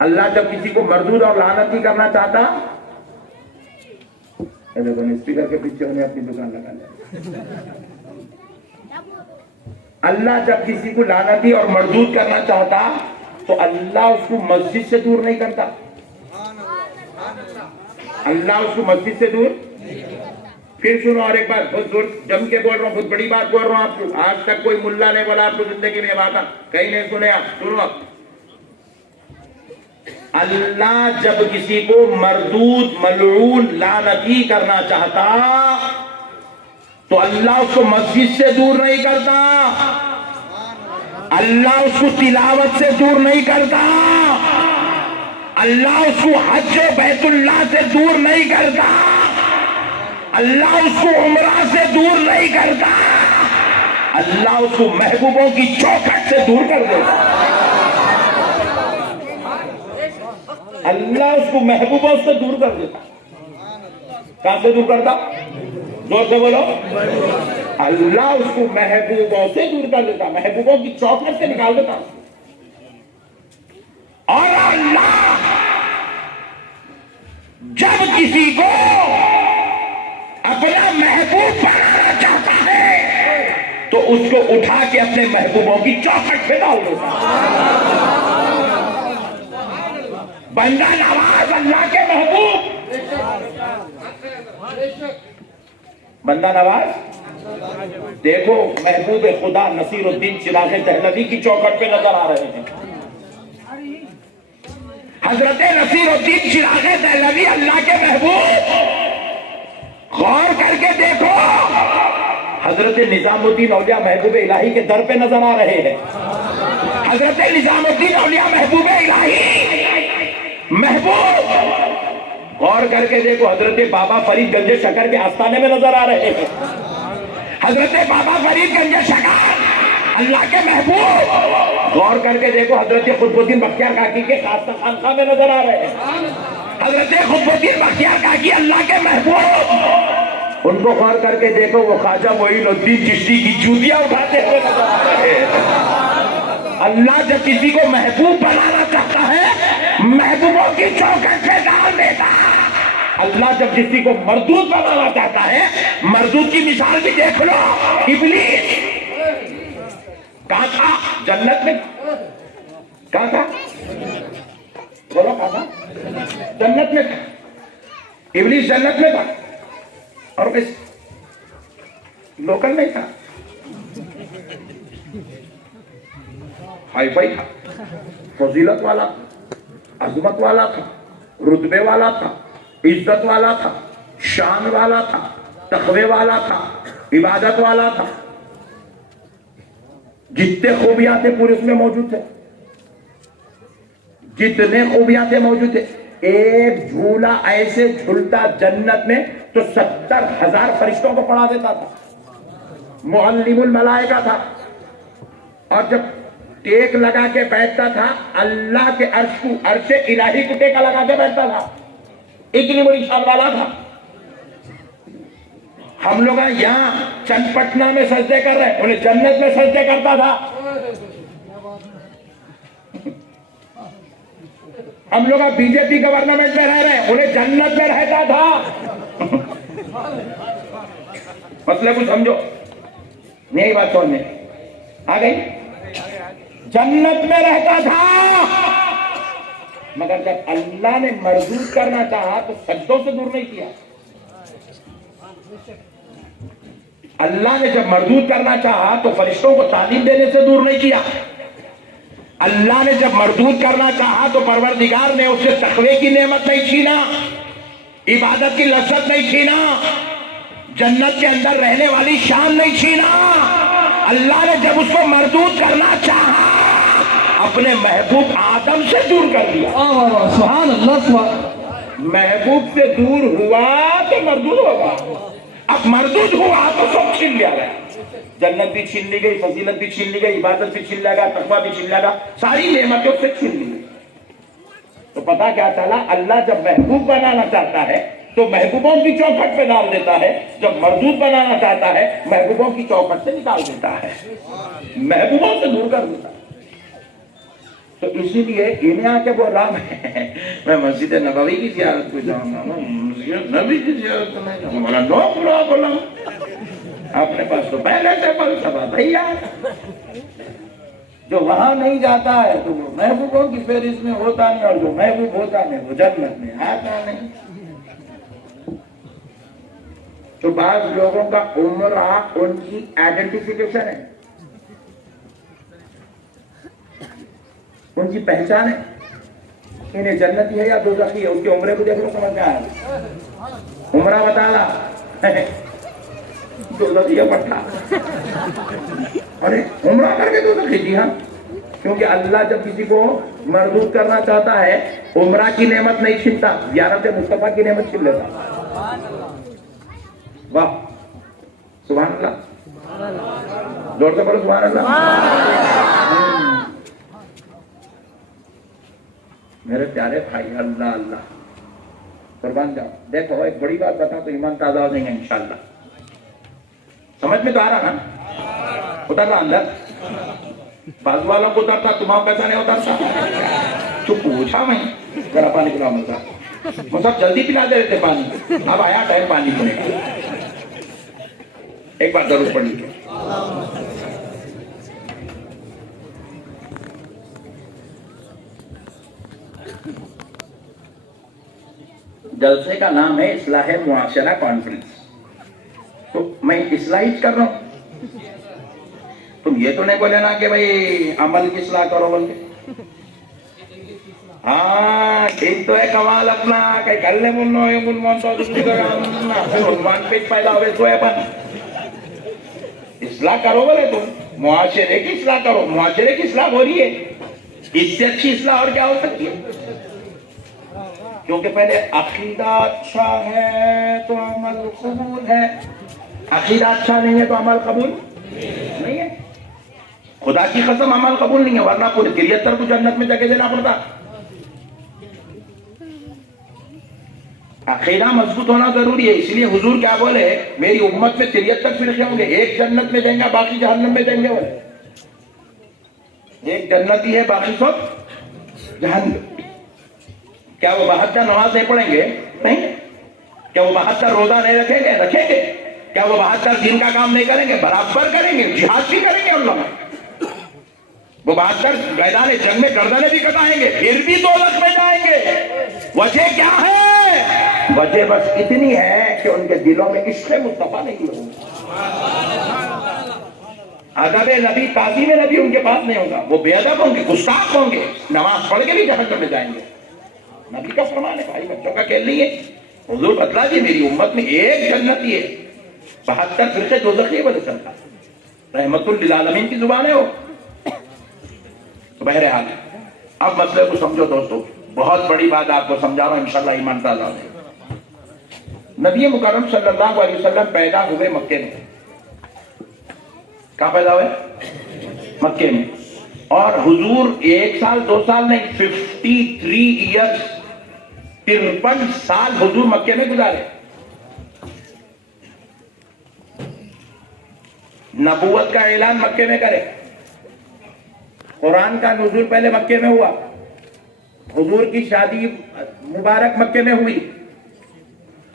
اللہ جب کسی کو مردود اور لعنتی کرنا چاہتا، اسپیکر کے پیچھے انہیں اپنی دکان لگا لیا، اللہ جب کسی کو لعنتی اور مردود کرنا چاہتا تو اللہ اس کو مسجد سے دور نہیں کرتا، اللہ اس کو مسجد سے دور۔ پھر سنو اور ایک بات بہت زور جم کے بول رہا ہوں، بہت بڑی بات بول رہا ہوں آپ کو، آج تک کوئی ملا نہیں بولا آپ کو زندگی میں بات، کہیں نہیں سنے آپ، سنو۔ اللہ جب کسی کو مردود ملعون لعنتی کرنا چاہتا تو اللہ اس کو مسجد سے دور نہیں کرتا، اللہ اس کو تلاوت سے دور نہیں کرتا، اللہ اس کو حج بیت اللہ سے دور نہیں کرتا، اللہ اس کو عمرہ سے دور نہیں کرتا، اللہ اس کو محبوبوں کی چوکھٹ سے دور کر دیتا، اللہ اس کو محبوبوں سے دور کر دیتا۔ کہاں سے دور کرتا؟ زور سے بولو، اللہ اس کو محبوبوں سے دور کر دیتا، محبوبوں کی چوکھٹ سے نکال دیتا۔ اور اللہ جب کسی کو اپنا محبوب بنانا چاہتا ہے تو اس کو اٹھا کے اپنے محبوبوں کی چوکھٹ پہ ڈال دیتا۔ بندہ نواز اللہ کے محبوب، بندہ نواز دیکھو محبوب خدا نصیر الدین چراغ دہلوی کی چوکھٹ پہ نظر آ رہے ہیں۔ حضرت نصیر الدین چراغ دہلوی اللہ کے محبوب، غور کر کے دیکھو حضرت نظام الدین اولیاء محبوب الہی کے در پہ نظر آ رہے ہیں۔ حضرت نظام الدین اولیاء محبوب الہی محبوب، غور کر کے دیکھو حضرت بابا فرید گنج شکر کے آستانے میں نظر آ رہے ہیں۔ حضرت بابا فرید گنج شکر اللہ کے محبوب، غور کر کے دیکھو حضرت قطب الدین بختیار کاکی کے خاصہ خانقاہ میں نظر آ رہے ہیں۔ حضرت قطب الدین بختیار کاکی اللہ کے محبوب، ان کو غور کر کے دیکھو وہ خواجہ معین الدین چشتی کی جوتیاں اٹھاتے ہوئے نظر آ رہے ہیں۔ اللہ جب کسی کو محبوب بنانا چاہتا ہے محبوبوں کی چوکھٹ پہ ڈال دیتا، اللہ جب کسی کو مردود بنانا چاہتا ہے، مردود کی مثال بھی دیکھ لو، ابلیس کہاں تھا؟ جنت میں کہاں تھا؟ بولو کہاں تھا؟ جنت میں تھا، ابلیس جنت میں تھا، اور کس لوکل نہیں تھا، ہائی فائی تھا، فضیلت والا تھا، عظمت والا تھا، رتبے والا تھا، عزت والا تھا، شان والا تھا، تقوی والا تھا، عبادت والا تھا، جتنے خوبیاں تھے پورے اس میں موجود تھے، جتنے خوبیاں تھے موجود تھے۔ ایک جھولا ایسے جھولتا جنت میں تو 70,000 فرشتوں کو پڑھا دیتا تھا، معلم الملائکہ تھا، اور جب ٹیک لگا کے بیٹھتا تھا اللہ کے عرش کو، عرش الہی کو ٹیکا لگا کے بیٹھتا تھا، اتنی بڑی شان والا تھا۔ ہم لوگ یہاں چند پٹنہ میں سجدے کر رہے ہیں، انہیں جنت میں سجدے کرتا تھا۔ ہم لوگ بی جے پی گورنمنٹ میں رہ رہے ہیں، انہیں جنت میں رہتا تھا۔ مسئلہ کو سمجھو، نئی بات سننے آ گئی، جنت میں رہتا تھا، مگر جب اللہ نے مردود کرنا چاہا تو سجدوں سے دور نہیں کیا۔ اللہ نے جب مردود کرنا چاہا تو فرشتوں کو تعلیم دینے سے دور نہیں کیا. اللہ نے جب مردود کرنا چاہا تو پروردگار نے اس سے تقوی کی نعمت نہیں چھینا, عبادت کی لذت نہیں چھینا, جنت کے اندر رہنے والی شان نہیں چھینا. اللہ نے جب اس کو مردود کرنا چاہا اپنے محبوب آدم سے دور کر دیا. سبحان اللہ سبحان. محبوب سے دور ہوا تو مردود ہوگا, اب مردود ہوا تو سب چھین لیا گیا. جنت بھی چھین لی گئی, فضیلت بھی چھین لی گئی, عبادت بھی چھین لیا گیا, تقویٰ بھی چھین لیا گیا, ساری نعمتیں اس سے چھین لی گئی. تو پتا کیا چلا, اللہ جب محبوب بنانا چاہتا ہے تو محبوبوں کی چوکھٹ پہ ڈال دیتا ہے, جب مردود بنانا چاہتا ہے محبوبوں کی چوکھٹ سے نکال دیتا ہے, محبوبوں سے دور کر دیتا ہے. تو اسی لیے انہیں آ کے بول رہا میں مسجد نبوی کی زیارت کو جاؤں گا, مسجد نبی کی زیارت کو نہیں جاؤں گا. نو پرابلم, اپنے پاس تو پہلے سے فلسفہ بھیا. جو وہاں نہیں جاتا ہے تو وہ محبوبوں کی فہرست میں ہوتا نہیں, اور جو محبوب ہوتا نہیں وہ جنت میں آتا نہیں. تو بعض لوگوں کا عمرہ ان کی آئیڈینٹیفیکیشن ہے, ان کی پہچان ہے. انہیں جنتی ہے یا دوزخی ہے, اس کے عمرے کو دیکھ لو سمجھ میں آیا. عمرہ بتا رہا دوزخی ہے پٹھا, ارے عمرہ کر کے دوزخی. جی ہاں, کیونکہ اللہ جب کسی کو مردود کرنا چاہتا ہے عمرہ کی نعمت نہیں چھینتا, زیارت مصطفیٰ کی نعمت چھین لیتا. واہ سبحان اللہ, زور سے بولو سبحان اللہ. میرے پیارے بھائی, اللہ اللہ قربان جاؤ. دیکھو ایک بڑی بات بتاؤں تو ایمان تازہ ہو جائیں گے انشاءاللہ. سمجھ میں تو آ رہا نا, اتر رہا اندر. بعض والوں کو اترتا, تمہارا پیسہ نہیں اترتا. تو پوچھا میں ذرا پانی پلاؤ مزہ, وہ سب جلدی پلا دے رہے تھے پانی, اب آیا ٹائم پانی پینے کا. ایک بار ضرور پڑھ لیجیے. جلسے کا نام ہے اصلاح معاشرہ کانفرنس. تو میں اصلاح کر رہا ہوں, تم یہ تو نہیں بولے نا کہ بھائی عمل کی اصلاح کرو بول کے. ہاں ٹھیک تو ہے کمال اپنا کہ کل نے بولنا یہ بولمان تو دوسری کا عنوان پیج پیدا ہوئے تو ہے اپن اصلاح کرو بولے. تم معاشرے کی اصلاح کرو, معاشرے کی اصلاح ہو رہی ہے, اس سے اچھی اصلاح اور کیا ہو سکتی ہے. کیونکہ پہلے عقیدہ اچھا ہے تو عمل قبول ہے, عقیدہ اچھا نہیں ہے تو عمل قبول نہیں ہے. خدا کی قسم عمل قبول نہیں ہے, ورنہ پورے 73 کو جنت میں جگہ دینا پڑتا. عقیدہ مضبوط ہونا ضروری ہے. اس لیے حضور کیا بولے, میری امت میں 73 فرقے ہوں گے, ایک جنت میں جائیں گے باقی جہنم میں جائیں گے. بولے ایک جنتی ہے باقی سب جہنم. کیا وہ 72 نماز نہیں پڑھیں گے؟ نہیں. کیا وہ 72 روزہ نہیں رکھیں گے؟ رکھیں گے. کیا وہ 72 دین کا کام نہیں کریں گے؟ برابر کریں گے, جہاد بھی کریں گے. ان لوگ وہ 72 میدان جنگ میں گردنیں بھی کٹائیں گے, پھر بھی دوزخ میں جائیں گے. وجہ کیا ہے؟ وجہ بس اتنی ہے کہ ان کے دلوں میں عشق مصطفیٰ نہیں ہوگا, ادب نبی تعظیم نبی ان کے پاس نہیں ہوگا. وہ بے ادب ہوں گے, گستاخ ہوں گے, نماز پڑھ کے بھی جہنم میں جائیں گے. نبی کا فرمان ہے بھائی, بچوں کا کھیل نہیں ہے. حضور بتلا دی میری امت میں ایک جنتی ہے, 72 فرقے دوزخی بولے چلتا. رحمت للعالمین کی زبان ہے وہ. بہرحال اب مسئلے کو سمجھو دوستو, بہت بڑی بات آپ کو سمجھا رہا ہوں, انشاءاللہ ایمان تازہ ہو جائے گا. نبی مکرم صلی اللہ علیہ وسلم پیدا ہوئے مکے میں. کہاں پیدا ہوئے؟ مکے میں. اور حضور 1 سال 2 سال نہیں, 53 ایئرز, 53 سال حضور مکے میں گزارے. نبوت کا اعلان مکے میں کرے. قرآن کا نزول پہلے مکے میں ہوا. حضور کی شادی مبارک مکے میں ہوئی.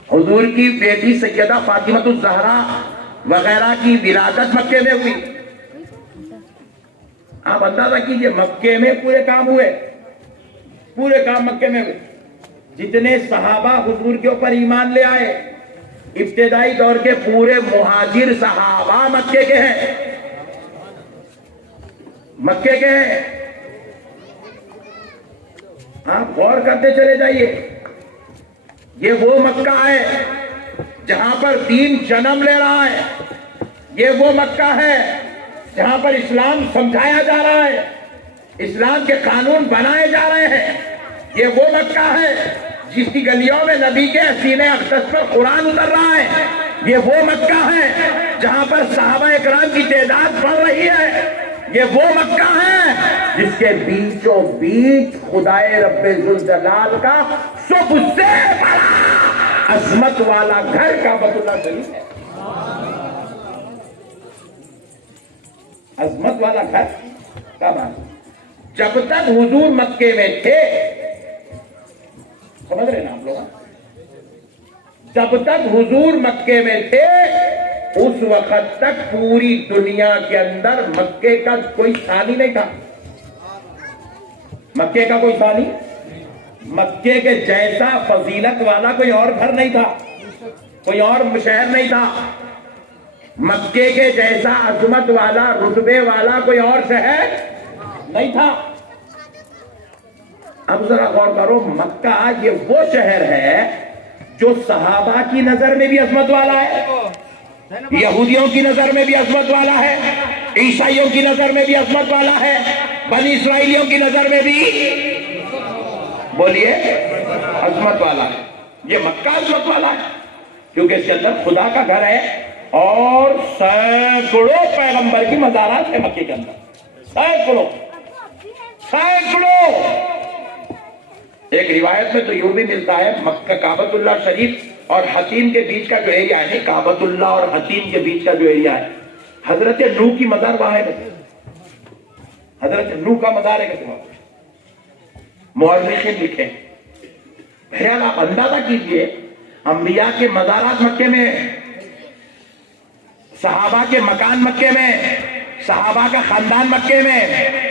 حضور کی بیٹی سیدہ فاطمہ الزہرا وغیرہ کی ولادت مکے میں ہوئی. آپ اندازہ کیجئے, مکے میں پورے کام ہوئے, پورے کام مکے میں ہوئے. جتنے صحابہ حضور کے اوپر ایمان لے آئے ابتدائی دور کے پورے مہاجر صحابہ مکے کے ہیں، مکے کے ہیں. آپ غور کرتے چلے جائیے. یہ وہ مکہ ہے جہاں پر دین جنم لے رہا ہے. یہ وہ مکہ ہے جہاں پر اسلام سمجھایا جا رہا ہے، اسلام کے قانون بنائے جا رہے ہیں. یہ وہ مکہ ہے جس کی گلیوں میں نبی کے سینے اقدس پر قرآن اتر رہا ہے. یہ وہ مکہ ہے جہاں پر صحابہ اکرام کی تعداد بڑھ رہی ہے. یہ وہ مکہ ہے جس کے بیچوں بیچ خدائے رب ذوالجلال کا سب سے بڑا عظمت والا گھر کعبۃ اللہ شریف ہے. عظمت والا گھر کعبہ. جب تک حضور مکے میں تھے، سمجھ رہے نا آپ لوگ، جب تک حضور مکے میں تھے اس وقت تک پوری دنیا کے اندر مکے کا کوئی ثانی نہیں تھا. مکے کا کوئی ثانی، مکے کے جیسا فضیلت والا کوئی اور گھر نہیں تھا، کوئی اور شہر نہیں تھا. مکے کے جیسا عظمت والا رتبے والا کوئی اور شہر نہیں تھا. اب ذرا غور کرو، مکہ یہ وہ شہر ہے جو صحابہ کی نظر میں بھی عظمت والا ہے، یہودیوں کی نظر میں بھی عظمت والا ہے، عیسائیوں کی نظر میں بھی عظمت والا ہے، بنی اسرائیلیوں کی نظر میں بھی بولیے عظمت والا ہے. یہ مکہ عظمت والا ہے کیونکہ اس کے اندر خدا کا گھر ہے اور سینکڑوں پیغمبر کی مزارات ہے مکے کے اندر. سینکڑوں. ایک روایت میں تو یوں بھی ملتا ہے مکہ کعبۃ اللہ شریف اور حتیم کے بیچ کا جو ایریا ہے، کعبۃ اللہ اور حتیم کے بیچ کا جو ایریا ہے، حضرت نوح کی مزار وہاں ہے. حضرت نوح کا مزار ہے کہ مورخین لکھے. خیال آپ اندازہ کیجئے، انبیاء کے مزارات مکے میں، صحابہ کے مکان مکے میں، صحابہ کا خاندان مکے میں،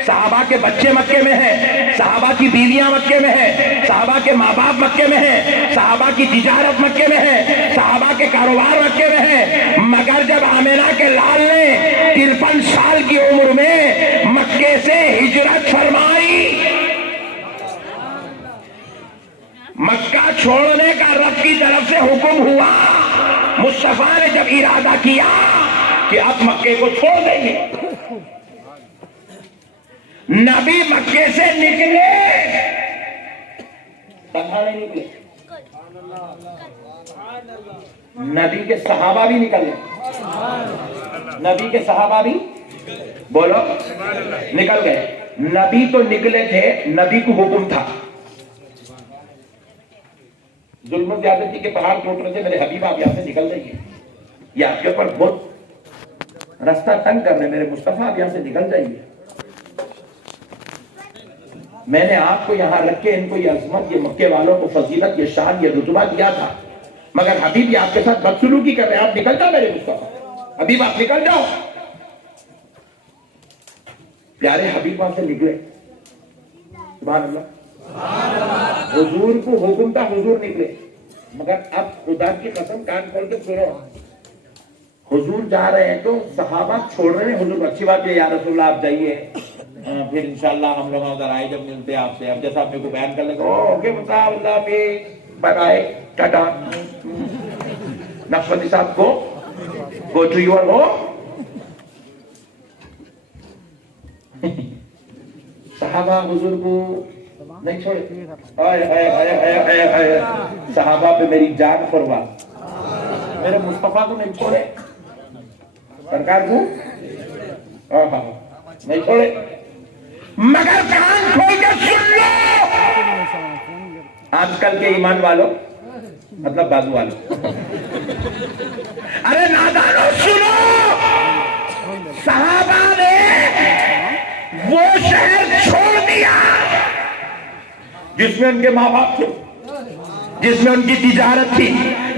صحابہ کے بچے مکے میں ہیں، صحابہ کی بیویاں مکے میں ہیں، صحابہ کے ماں باپ مکے میں ہیں، صحابہ کی تجارت مکے میں ہے، صحابہ کے کاروبار مکے میں ہے. مگر جب آمینہ کے لال نے 53 سال کی عمر میں مکے سے ہجرت فرمائی، مکہ چھوڑنے کا رب کی طرف سے حکم ہوا، مصطفیٰ نے جب ارادہ کیا کہ آپ مکے کو چھوڑ دیں گے، نبی مکے سے نکلے، تنہا نہیں نکلے، نبی کے صحابہ بھی نکل گئے. نبی کے صحابہ بھی بولو نکل گئے. نبی تو نکلے تھے، نبی کو حکم تھا. ظلم و زیادتی کے پہاڑ ٹوٹ رہے تھے، میرے حبیب آپ یہاں سے نکل جائیے، یہ آپ کے اوپر بہت راستہ تنگ کر رہے، میرے مصطفیٰ آپ یہاں سے نکل جائیے. میں نے آپ کو یہاں رکھ کے ان کو یہ عظمت، یہ مکے والوں کو فضیلت، یہ شان، یہ رتبہ دیا تھا، مگر حبیب یہ آپ کے ساتھ بدسلوکی کر رہے ہیں. آپ نکل جاؤ میرے مصطفیٰ، حبیب آپ نکل جاؤ. پیارے حبیب وہاں سے نکلے. سبحان اللہ. حضور کو حکم تھا، حضور نکلے، مگر اب خدا کی قسم کان کھول کے سنو، حضور جا رہے ہیں تو صحابہ چھوڑ رہے ہیں. حضور اچھی بات ہے یا رسول اللہ آپ جائیے، پھر انشاءاللہ ہم لوگ ادھر آئے جب ملتے ہیں آپ سے. اب جیسا آپ نے کو بیان کر لیں گے، اوکے مصعب اللہ حافظ، بائے بائے، ٹاٹا. نقشبندی صاحب کو گو ٹو یور ہوم. صحابہ حضور کو نہیں چھوڑے. صحابہ پہ میری جان قربان، میرے مصطفیٰ کو نہیں چھوڑے، سرکار کو نہیں چھوڑے. مگر کان کھول کے سن لو، آج کل کے ایمان والوں، مطلب بازو والوں، ارے نادانو سنو، صحابہ نے وہ شہر چھوڑ دیا جس میں ان کے ماں باپ تھے، جس میں ان کی تجارت تھی،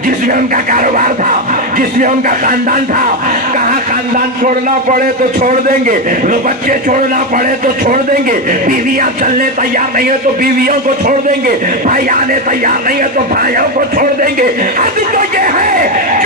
جس میں ان کا کاروبار تھا، جس میں ان کا خاندان تھا. کہاں خاندان چھوڑنا پڑے تو چھوڑ دیں گے، بچے چھوڑنا پڑے تو چھوڑ دیں گے، بیویاں چلنے تیار نہیں ہے تو بیویوں کو چھوڑ دیں گے، بھائی آنے تیار نہیں ہے تو بھائیوں کو چھوڑ دیں گے. اب تو یہ ہے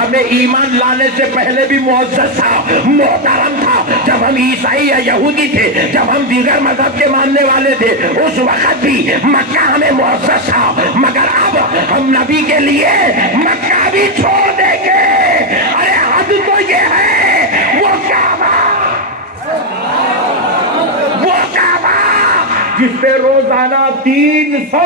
ہمیں ایمان لانے سے پہلے بھی معزز تھا، محترم تھا. جب ہم عیسائی یا یہودی تھے، جب ہم دیگر مذہب کے ماننے والے تھے، اس وقت بھی مکہ ہمیں معزز تھا. مگر اب ہم نبی کے لیے مکہ بھی چھوڑ دیں گے. ارے حد تو یہ ہے، وہ کعبہ جس پہ روزانہ 300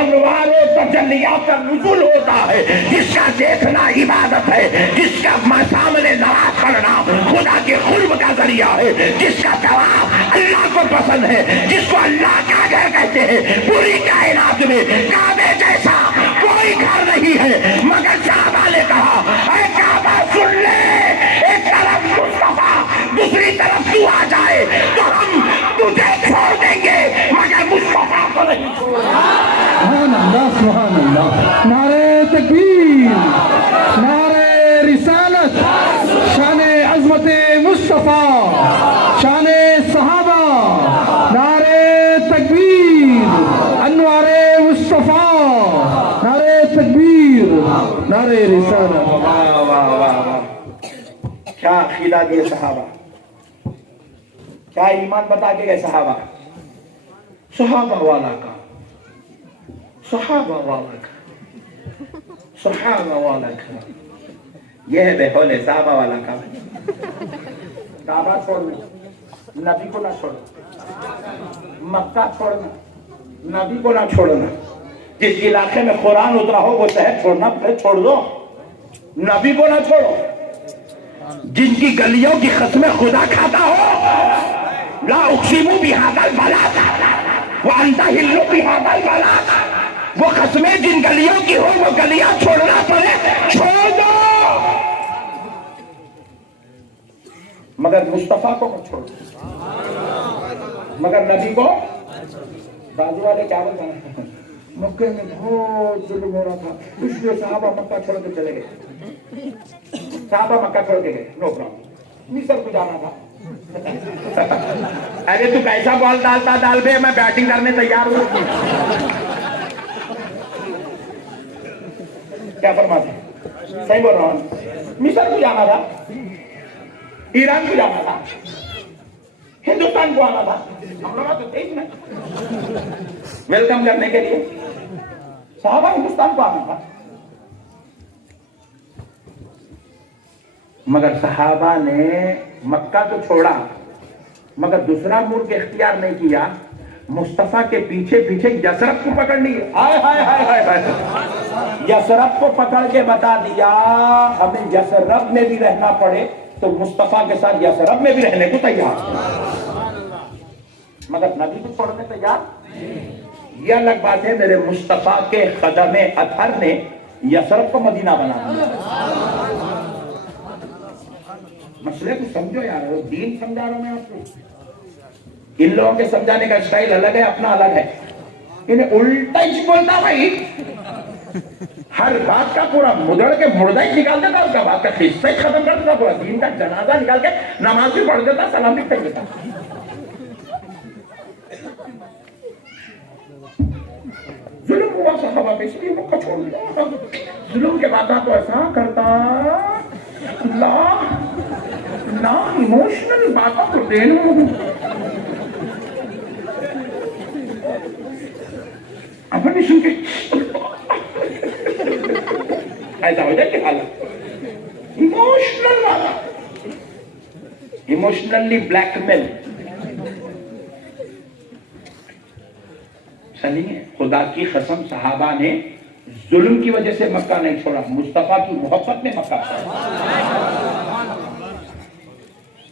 انوار و تجلیات کا نزول ہوتا ہے، جس کا دیکھنا عبادت ہے، جس کا سامنے نماز پڑھنا خدا کے قرب کا ذریعہ ہے، جس کا طواف اللہ کو پسند ہے، جس کو اللہ کا گھر کہتے ہیں. پوری کائنات میں کعبے جیسا کوئی گھر نہیں ہے. مگر صحابہ نے کہا اے کعبہ سن لے، ایک طرف مصطفیٰ دوسری طرف تو آ جائے تو ہم تجھے چھوڑ دیں گے، مگر مصطفیٰ کو نہیں چھوڑ. سبحان اللہ سبحان اللہ. نعرہ تکبیر، نعرہ رسالت، شان عظمت مصطفیٰ، شان صحابہ. نعرہ تکبیر، انوار مصطفیٰ. نعرہ تکبیر، نعرہ رسالت. واہ واہ واہ واہ، کیا عقیدہ دیے صحابہ، کیا ایمان بتا کے گئے صحابہ. صحابہ والا کا، صحابہ والا کا، صحابہ والا کا، یہ ہے بہول صحابہ والا کا. کعبہ چھوڑنا، نبی کو نہ چھوڑنا، مکہ چھوڑنا، نبی کو نہ چھوڑنا. جس علاقے میں قرآن اترا ہو وہ شہر چھوڑنا پھر چھوڑ دو، نبی کو نہ چھوڑو. جن کی گلیوں کی قسمیں خدا کھاتا ہو، لا اقسم بہذا البلد وانت حل بہذا البلد، وہ قسمیں جن گلیوں کی ہو وہ گلیاں چھوڑنا پڑے چھوڑ دو، مگر مصطفیٰ کو مت چھوڑو. مگر نبی کو. بازو والے کیا بتانا، مکے میں بہت ظلم ہو رہا تھا اس لیے صحابہ مکہ چھوڑ کے چلے گئے. صحابہ مکہ چھوڑ کے گئے، نو پرابلم. مصر کو جانا تھا. ارے تو کیسا بال ڈالتا ڈال بے، میں بیٹنگ کرنے تیار ہوں. کیا فرماتے ہیں؟ صحیح بول رہا ہوں. مصر کو جانا تھا، ایران کو جانا تھا، ہندوستان کو آنا تھا. ہم لوگ تو تھے نا ویلکم کرنے کے لیے. صحابہ ہندوستان کو آنا تھا، مگر صحابہ نے مکہ تو چھوڑا مگر دوسرا ملک اختیار نہیں کیا. مصطفیٰ کے پیچھے پیچھے یثرب کو پکڑ لی. ہائے ہائے ہائے ہائے ہائے، یثرب کو پکڑ کے بتا دیا ہمیں یثرب میں بھی رہنا پڑے تو مصطفیٰ کے ساتھ یثرب میں بھی رہنے کو تیار، مگر نبی کو چھوڑنے تیار. یہ الگ بات ہے، میرے مصطفیٰ کے قدم اطہر نے یثرب کو مدینہ بنا دیا. مسئلے کو سمجھو یار، دین سمجھا رہا ہوں میں آپ کو. ان لوگوں کے سمجھانے کا اسٹائل الگ ہے، اپنا الگ ہے. انہیں الٹا ہی بولتا بھائی، ہر بات کا پورا مدڑ کے مردہ ہی نکال دیتا، اس کا بات کا قصہ ہی ختم کر دیتا، پورا دین کا جنازہ نکال کے نماز بھی پڑھ دیتا، سلام بھی پڑھ دیتا. ظلم ہوا صحابہ پہ، اس لیے مکہ چھوڑ دیا. ظلم کے بعد تو ایسا کرتا لا ایموشنل باتوں کو دینا. اپنی سن کے ایسا ہو جائے کہ حالت ایموشنل والا، ایموشنلی بلیک میل. چلیے خدا کی قسم، صحابہ نے ظلم کی وجہ سے مکہ نہیں چھوڑا، مصطفیٰ کی محبت میں مکہ چھوڑا.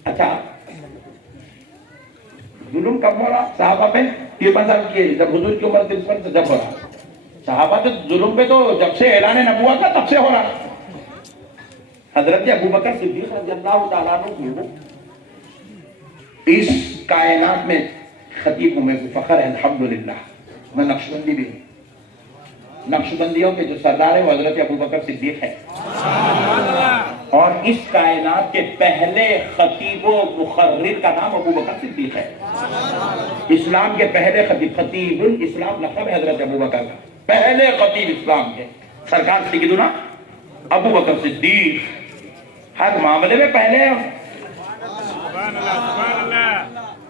اچھا ظلم کب ہو رہا صحابہ پہ؟ یہ بندہ کیے جب حضور کی عمر 53 سے جب ہو رہا. صحابہ تو ظلم پہ تو جب سے اعلان نبوت تھا تب سے ہو رہا. حضرت ابوبکر صدیق رضی اللہ تعالیٰ عنہ اس کائنات میں خطیب ہوں، میں فخر ہے الحمدللہ. میں نقشبندی بھی ہوں، نقشبندیوں کے جو سردار ہے وہ حضرت ابوبکر صدیق ہے، اور اس کائنات کے پہلے خطیب و مخرر کا نام ابوبکر صدیق ہے. اسلام کے پہلے خطیب الاسلام لقب ہے حضرت ابوبکر کا، پہلے خطیب اسلام کے. سرکار سے کہہ دوں نا ابو بکر صدیق ہر معاملے میں پہلے ہیں،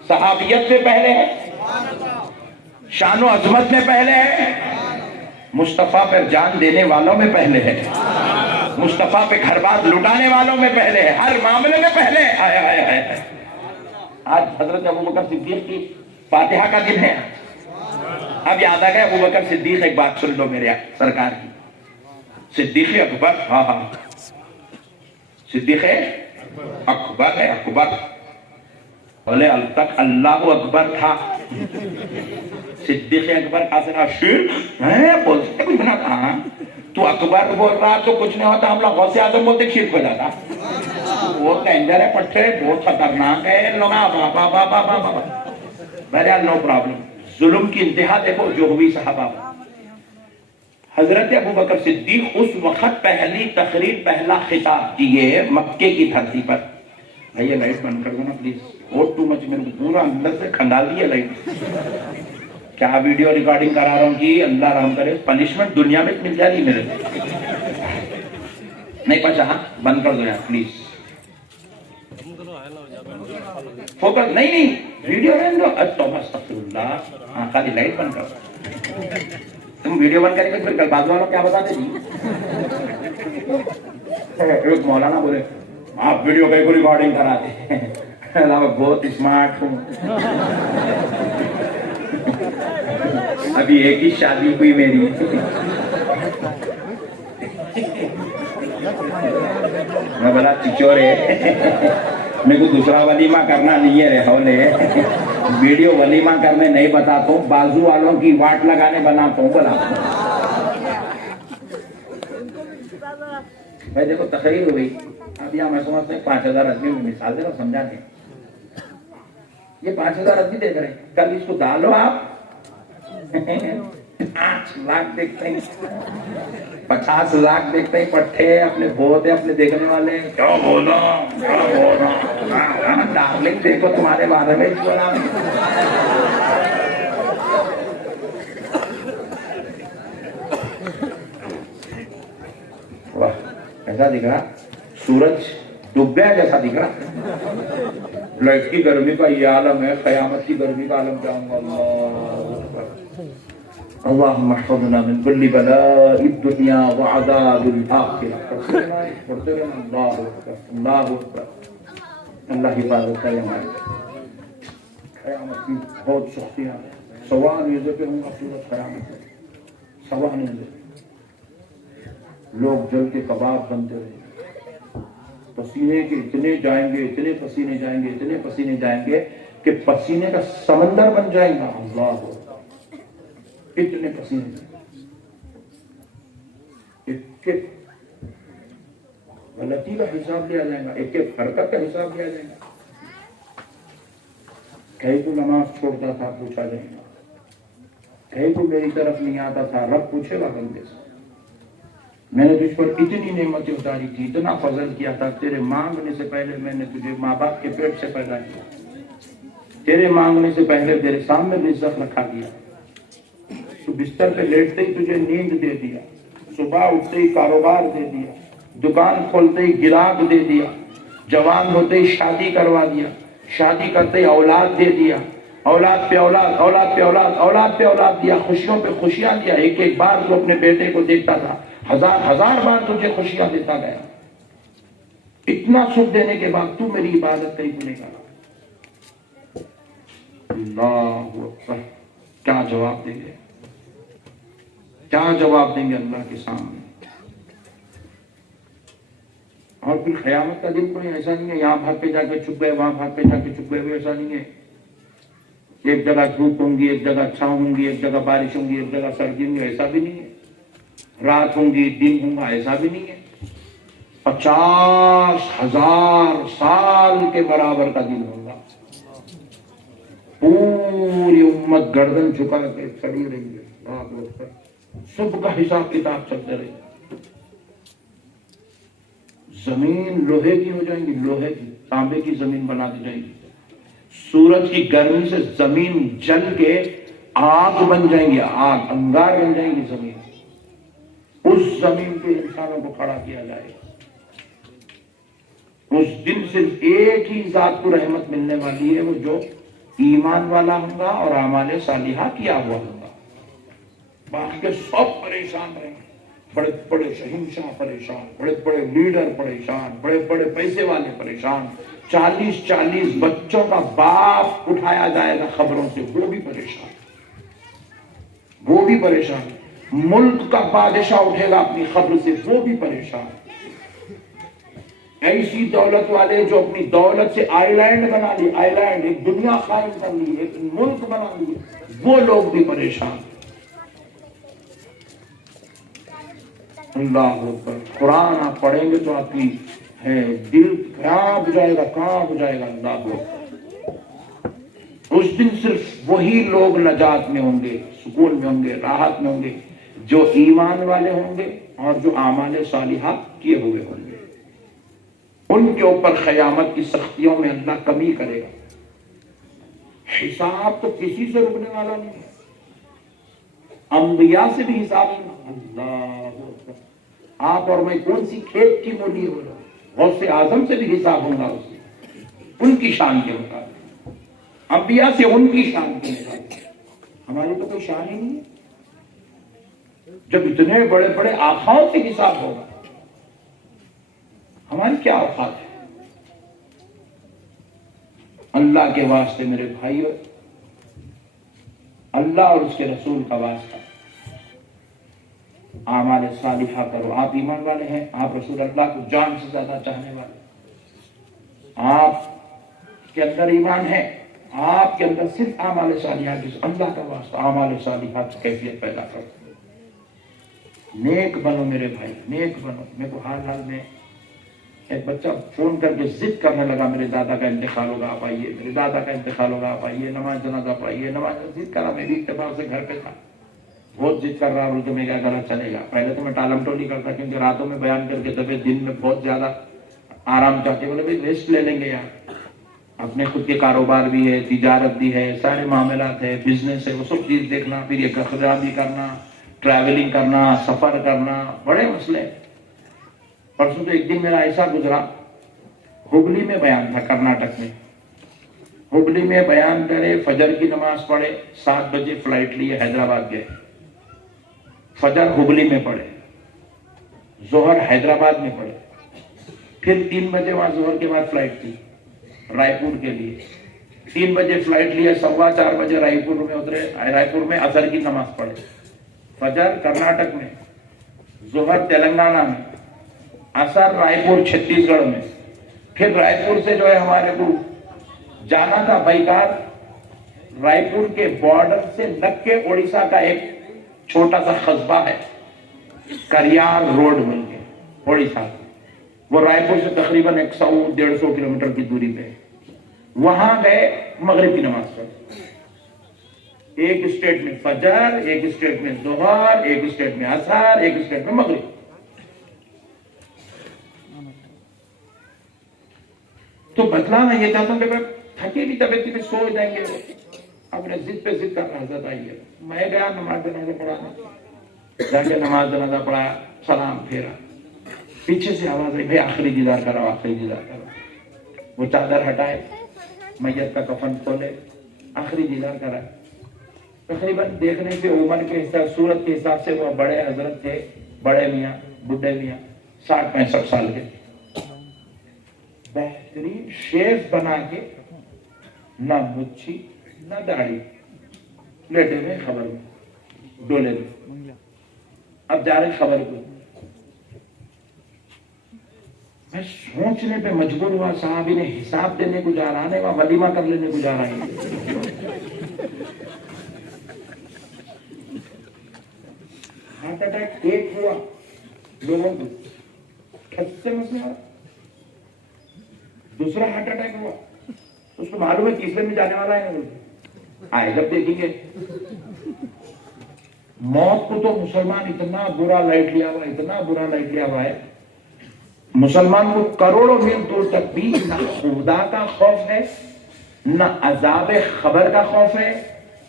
صحابیت میں پہلے ہیں، شان و عظمت میں پہلے ہیں، مصطفیٰ پر جان دینے والوں میں پہلے ہے، مصطفیٰ پہ گھر بار لٹانے والوں میں پہلے ہے، ہر معاملے میں پہلے ہے۔ آئے آئے آئے۔ آج حضرت ابو بکر صدیق کی فاتحہ کا دن ہے۔ اب یاد آ گیا ابو بکر صدیق، ایک بات سن لو میرے سرکار کی، صدیق اکبر، ہاں ہاں صدیق اکبر ہے، اکبر بولے اب تک اللہ اکبر تھا، صدیق اکبر کا سنا شرک ہے، بولتے کچھ نہ تھا، تو اکبر بول رہا تو کچھ نہیں ہوتا، ہم لوگ غوث اعظم بولتے شرک ہو جاتا، بہت ڈینجر ہے پٹھے، بہت خطرناک ہے لوگ، بابا بابا بابا، بہرحال نو پرابلم۔ ظلم کی انتہا دیکھو جو ہوئی صحابہ، حضرت ابو بکر صدیق اس وقت پہلی تقریر، پہلا خطاب دیے مکے کی دھرتی پر۔ بھائی لائٹ بند کر دو نا پلیز، بہت ٹو مچ، میرے کو پورا اندر سے کھنگال دیا لائٹ، کیا ویڈیو ریکارڈنگ کرا رہا ہوں جی، اللہ رحم کرے، پنشمنٹ دنیا میں مل جا رہی میرے نہیں پچا، ہاں بند کر دو یار پلیز، فوکس نہیں ویڈیو بند دو، استغفر اللہ، ہاں خالی لائٹ بند کرو، تم ویڈیو بند کریں گے پھر کل بازو والوں کیا بتاتے جی؟ ایک مولانا بولے آپ ویڈیو کو ریکارڈنگ کراتے ہیں، بہت اسمارٹ ہوں، ابھی ایک ہی شادی ہوئی میری، میں بولا چچورے میرے کو دوسرا ولیمہ کرنا نہیں ہے، رہولے ویڈیو ولیمہ کرنے نہیں بتاتا ہوں، بازو والوں کی واٹ لگانے بناتا ہوں، بولا بھائی دیکھو تقریر ہوئی، اب یہاں میں سمجھتا ہوں 5000 آدمی میں مثال دے رہا ہوں، سمجھا دیں، یہ 5000 آدمی دیکھ رہے ہیں، کل اس کو ڈالو آپ 5 لاکھ دیکھتے ہیں، 50 لاکھ دیکھتے ہیں، پٹھے اپنے بہت اپنے دیکھنے والے، کیا بولا ڈارلنگ دیکھو تمہارے بارے میں بولا، واہ کیسا دکھ رہا، سورج ڈوب گیا جیسا دکھ رہا، لائٹ کی گرمی کا یہ عالم ہے، قیامت کی گرمی کا عالم کیا ہوگا؟ اللہم احفظنا من کل بلاء الدنیا وعذاب الآخرہ، پڑھتے رہے اللہ اکبر اللہ اکبر، اللہ حفاظت کرے ہماری، قیامت کی بہت سختیاں، سوا نیزے پہ ہوں گا سورج قیامت میں، سوا نیزے لوگ جل کے کباب بنتے رہے، پسینے کے اتنے جائیں گے، اتنے پسینے جائیں گے، اتنے پسینے جائیں گے کہ پسینے کا سمندر بن جائے گا، اللہ اتنے پسینے، ایک غلطی کا حساب لیا جائے گا، ایک ایک حرکت کا حساب لیا جائے گا، کہیں تو نماز چھوڑتا تھا پوچھا جائے گا، کہیں تو میری طرف نہیں آتا تھا، رب پوچھے گا بندے سے، میں نے تجھ پر اتنی نعمتیں اتاری تھی، اتنا فضل کیا تھا، تیرے مانگنے سے پہلے میں نے تجھے ماں باپ کے پیٹ سے پیدا کیا، تیرے مانگنے سے پہلے تیرے سامنے رزق رکھا دیا، تو بستر پہ لیٹتے ہی تجھے نیند دے دیا، صبح اٹھتے ہی کاروبار دے دیا، دکان کھولتے ہی گراہک دے دیا، جوان ہوتے ہی شادی کروا دیا، شادی کرتے ہی اولاد دے دیا، اولاد پہ اولاد، اولاد پہ اولاد، اولاد پہ اولاد دیا، خوشیوں پہ خوشیاں دیا، ایک ایک بار تو اپنے بیٹے کو دیکھتا تھا، ہزار بار تجھے خوشیاں دیتا گیا، اتنا سکھ دینے کے بعد تو میری عبادت کہیں بھولے گا؟ اللہ اکبر، کیا جواب دیں گے، کیا جواب دیں گے اللہ کے سامنے؟ اور پھر قیامت کا دن کوئی ایسا نہیں ہے یہاں بھاگ پہ جا کے چھپ گئے، وہاں بھاگ پہ جا کے چھپ گئے، ایسا نہیں ہے، ایک جگہ دھوپ ہوں گی، ایک جگہ چھاؤں ہوں گی، ایک جگہ بارش ہوں گی، ایک جگہ سردی ہوں گی، ایسا بھی نہیں ہے، رات ہوں گی دن ہوں گا، ایسا بھی نہیں ہے، 50,000 سال کے برابر کا دن ہوگا، پوری امت گردن جھکا کے کھڑی رہی ہے، سب کا حساب کتاب چلتے رہے، زمین لوہے کی ہو جائیں گی، لوہے کی، تانبے کی زمین بنا دی جائے گی، سورج کی گرمی سے زمین جل کے آگ بن جائیں گی، آگ انگار بن جائیں گی زمین، اس اس زمین پہ انسانوں کو کھڑا کیا جائے گا. اس دن صرف ایک ہی ذات کو رحمت ملنے والی ہے, وہ جو ایمان والا ہوگا اور اعمال صالحہ کیا ہوا ہوگا. باقی کے سب پریشان رہیں گے. بڑے بڑے شہنشاہ پریشان, بڑے بڑے لیڈر پریشان, بڑے بڑے پیسے والے پریشان, 40 بچوں کا باپ اٹھایا جائے گا خبروں سے, وہ بھی پریشان, وہ بھی پریشان. ملک کا بادشاہ اٹھے گا اپنی خبر سے, وہ بھی پریشان. ایسی دولت والے جو اپنی دولت سے آئی لینڈ بنا لی, آئی لینڈ ایک دنیا قائم کر لی, ایک ملک بنا لی, وہ لوگ بھی پریشان. اللہ اکبر. قرآن آپ پڑھیں گے تو آپ کی دل کانپ ہو جائے گا, کانپ ہو جائے گا. اللہ اکبر. اس دن صرف وہی لوگ نجات میں ہوں گے, سکون میں ہوں گے, راحت میں ہوں گے, جو ایمان والے ہوں گے اور جو اعمال صالحہ کیے ہوئے ہوں گے. ان کے اوپر قیامت کی سختیوں میں اللہ کمی کرے گا. حساب تو کسی سے رکنے والا نہیں ہے. انبیاء سے بھی حساب نہیں. اللہ اکبر. آپ اور میں کون سی کھیت کی مولی ہو رہا, غوث اعظم سے بھی حساب ہوگا اس سے, ان کی شان کے مطابق. انبیاء سے ان کی شان کے مطابق. ہماری تو کوئی شان ہی نہیں ہے. جب اتنے بڑے بڑے آقاؤں سے حساب ہوگا, ہماری کیا اوقات ہے. اللہ کے واسطے میرے بھائیو, اللہ اور اس کے رسول کا واسطہ, اعمال صالحہ کرو. آپ ایمان والے ہیں, آپ رسول اللہ کو جان سے زیادہ چاہنے والے, آپ کے اندر ایمان ہے, آپ کے اندر صرف اعمال صالحہ کی, اللہ کا واسطہ اعمال صالحہ کی کیفیت پیدا کرو. نیک بنو میرے بھائی, نیک بنو. میرے کو حال حال میں ایک بچہ فون کر کے ضد کرنے لگا, میرے دادا کا انتقال ہوگا آپ آئیے, میرے دادا کا انتقال ہوگا آپ آئیے, نماز جنازہ پڑھائیے, نماز. ضد کرا, میں بھی اتفاق سے گھر پہ تھا, بہت ضد کر رہا, بلکہ میں کیا غلط چلے گا. پہلے تو میں ٹالم ٹولی کرتا, کیونکہ راتوں میں بیان کر کے دبے, دن میں بہت زیادہ آرام چاہتے. بولے بھائی ریسٹ لے لیں گے یار, اپنے خود کے کاروبار بھی ہے, تجارت بھی ہے, سارے معاملات ہے, بزنس ہے, وہ سب چیز دیکھنا, پھر یہ خرچہ بھی کرنا, ٹریولنگ کرنا, سفر کرنا, بڑے مسئلے. پرسوں تو ایک دن میرا ایسا گزرا, ہبلی میں بیان تھا, کرناٹک میں. ہبلی میں بیان کرے, فجر کی نماز پڑھے, 7 بجے فلائٹ لیے حیدرآباد گئے, فجر ہبلی میں پڑھے, ظہر حیدرآباد میں پڑھے, پھر 3 بجے وہاں ظہر کے بعد فلائٹ تھی رائے پور کے لیے. 3 بجے فلائٹ لیے, 4:15 بجے رائے پور میں اترے, رائے پور میں عصر کی نماز پڑھے. فجر کرناٹک میں, ظہر تلنگانہ میں, عصر رائے پور چھتیس گڑھ میں. پھر رائے پور سے جو ہے ہمارے کو جانا تھا بیکار, رائے پور کے بارڈر سے لگ کے اڑیسہ کا ایک چھوٹا سا قصبہ ہے, کریار روڈ بن کے, اڑیسہ. وہ رائے پور سے تقریباً 100-150 کلومیٹر کی دوری پہ. وہاں گئے, مغرب کی نماز پڑھی. ایک اسٹیٹ میں فجر, ایک اسٹیٹ میں ظہر, ایک اسٹیٹ میں عصر, ایک اسٹیٹ میں مغرب. تو بدلا میں یہ چاہتا ہوں کہ تھکی بھی طبیعت پہ سو جائیں گے, اپنے ضد پہ ضد کرنا حضرت آئیے. میں گیا نماز جنازہ پڑھانا, جا کے نماز جنازہ پڑھایا, سلام پھیرا, پیچھے سے آواز آئی, بھائی آخری دیدار کرو, آخری دیدار کرو. وہ چادر ہٹائے, میت کا کفن کھولے, آخری دیدار کرائے. تقریباً دیکھنے سے عمر کے حساب, صورت کے حساب سے وہ بڑے حضرت تھے, بڑے میاں, بڈھے میاں, 60-65 سال کے. بہترین شیف بنا کے, نہ مچھی نہ داڑھی, لیٹے ہوئے خبر میں, ڈولے میں. اب جا رہے خبر کو, میں سوچنے پہ مجبور ہوا, صاحب انہیں حساب دینے کو جا رہا نہیں, وہاں ولیمہ کر لینے کو جا رہا ہے. ہارٹ اٹیک ایک ہوا لوگوں کو, سے مسئلہ, دوسرا ہارٹ اٹیک ہوا, اس کو معلوم ہے تیسرے میں جانے والا ہے, آئے جب دیکھیں گے. موت کو تو مسلمان اتنا برا لائٹ لیا ہوا, اتنا برا لائٹ لیا ہوا ہے, مسلمان کو کروڑوں میل دور تک بھی نہ خدا کا خوف ہے, نہ عذاب خبر کا خوف ہے,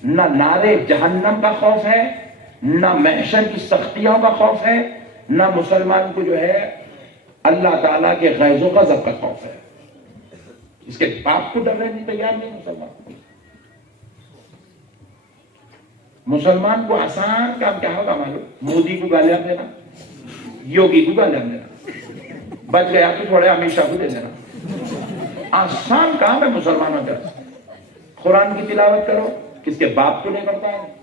نہ نار جہنم کا خوف ہے, نہ محشر کی سختیوں کا خوف ہے, نہ مسلمان کو جو ہے اللہ تعالیٰ کے غیظ و غضب کا خوف ہے. اس کے باپ کو ڈرنے نہیں تیار نہیں مسلمان. مسلمان کو آسان کام کیا ہوگا معلوم؟ مودی کو گالیاں دینا، یوگی کو گالیاں دینا، بچ گیا تو تھوڑے امت شاہ کو دے دینا. آسان کام ہے مسلمانوں کا. قرآن کی تلاوت کرو، کس کے باپ کو نہیں پڑتا ہے.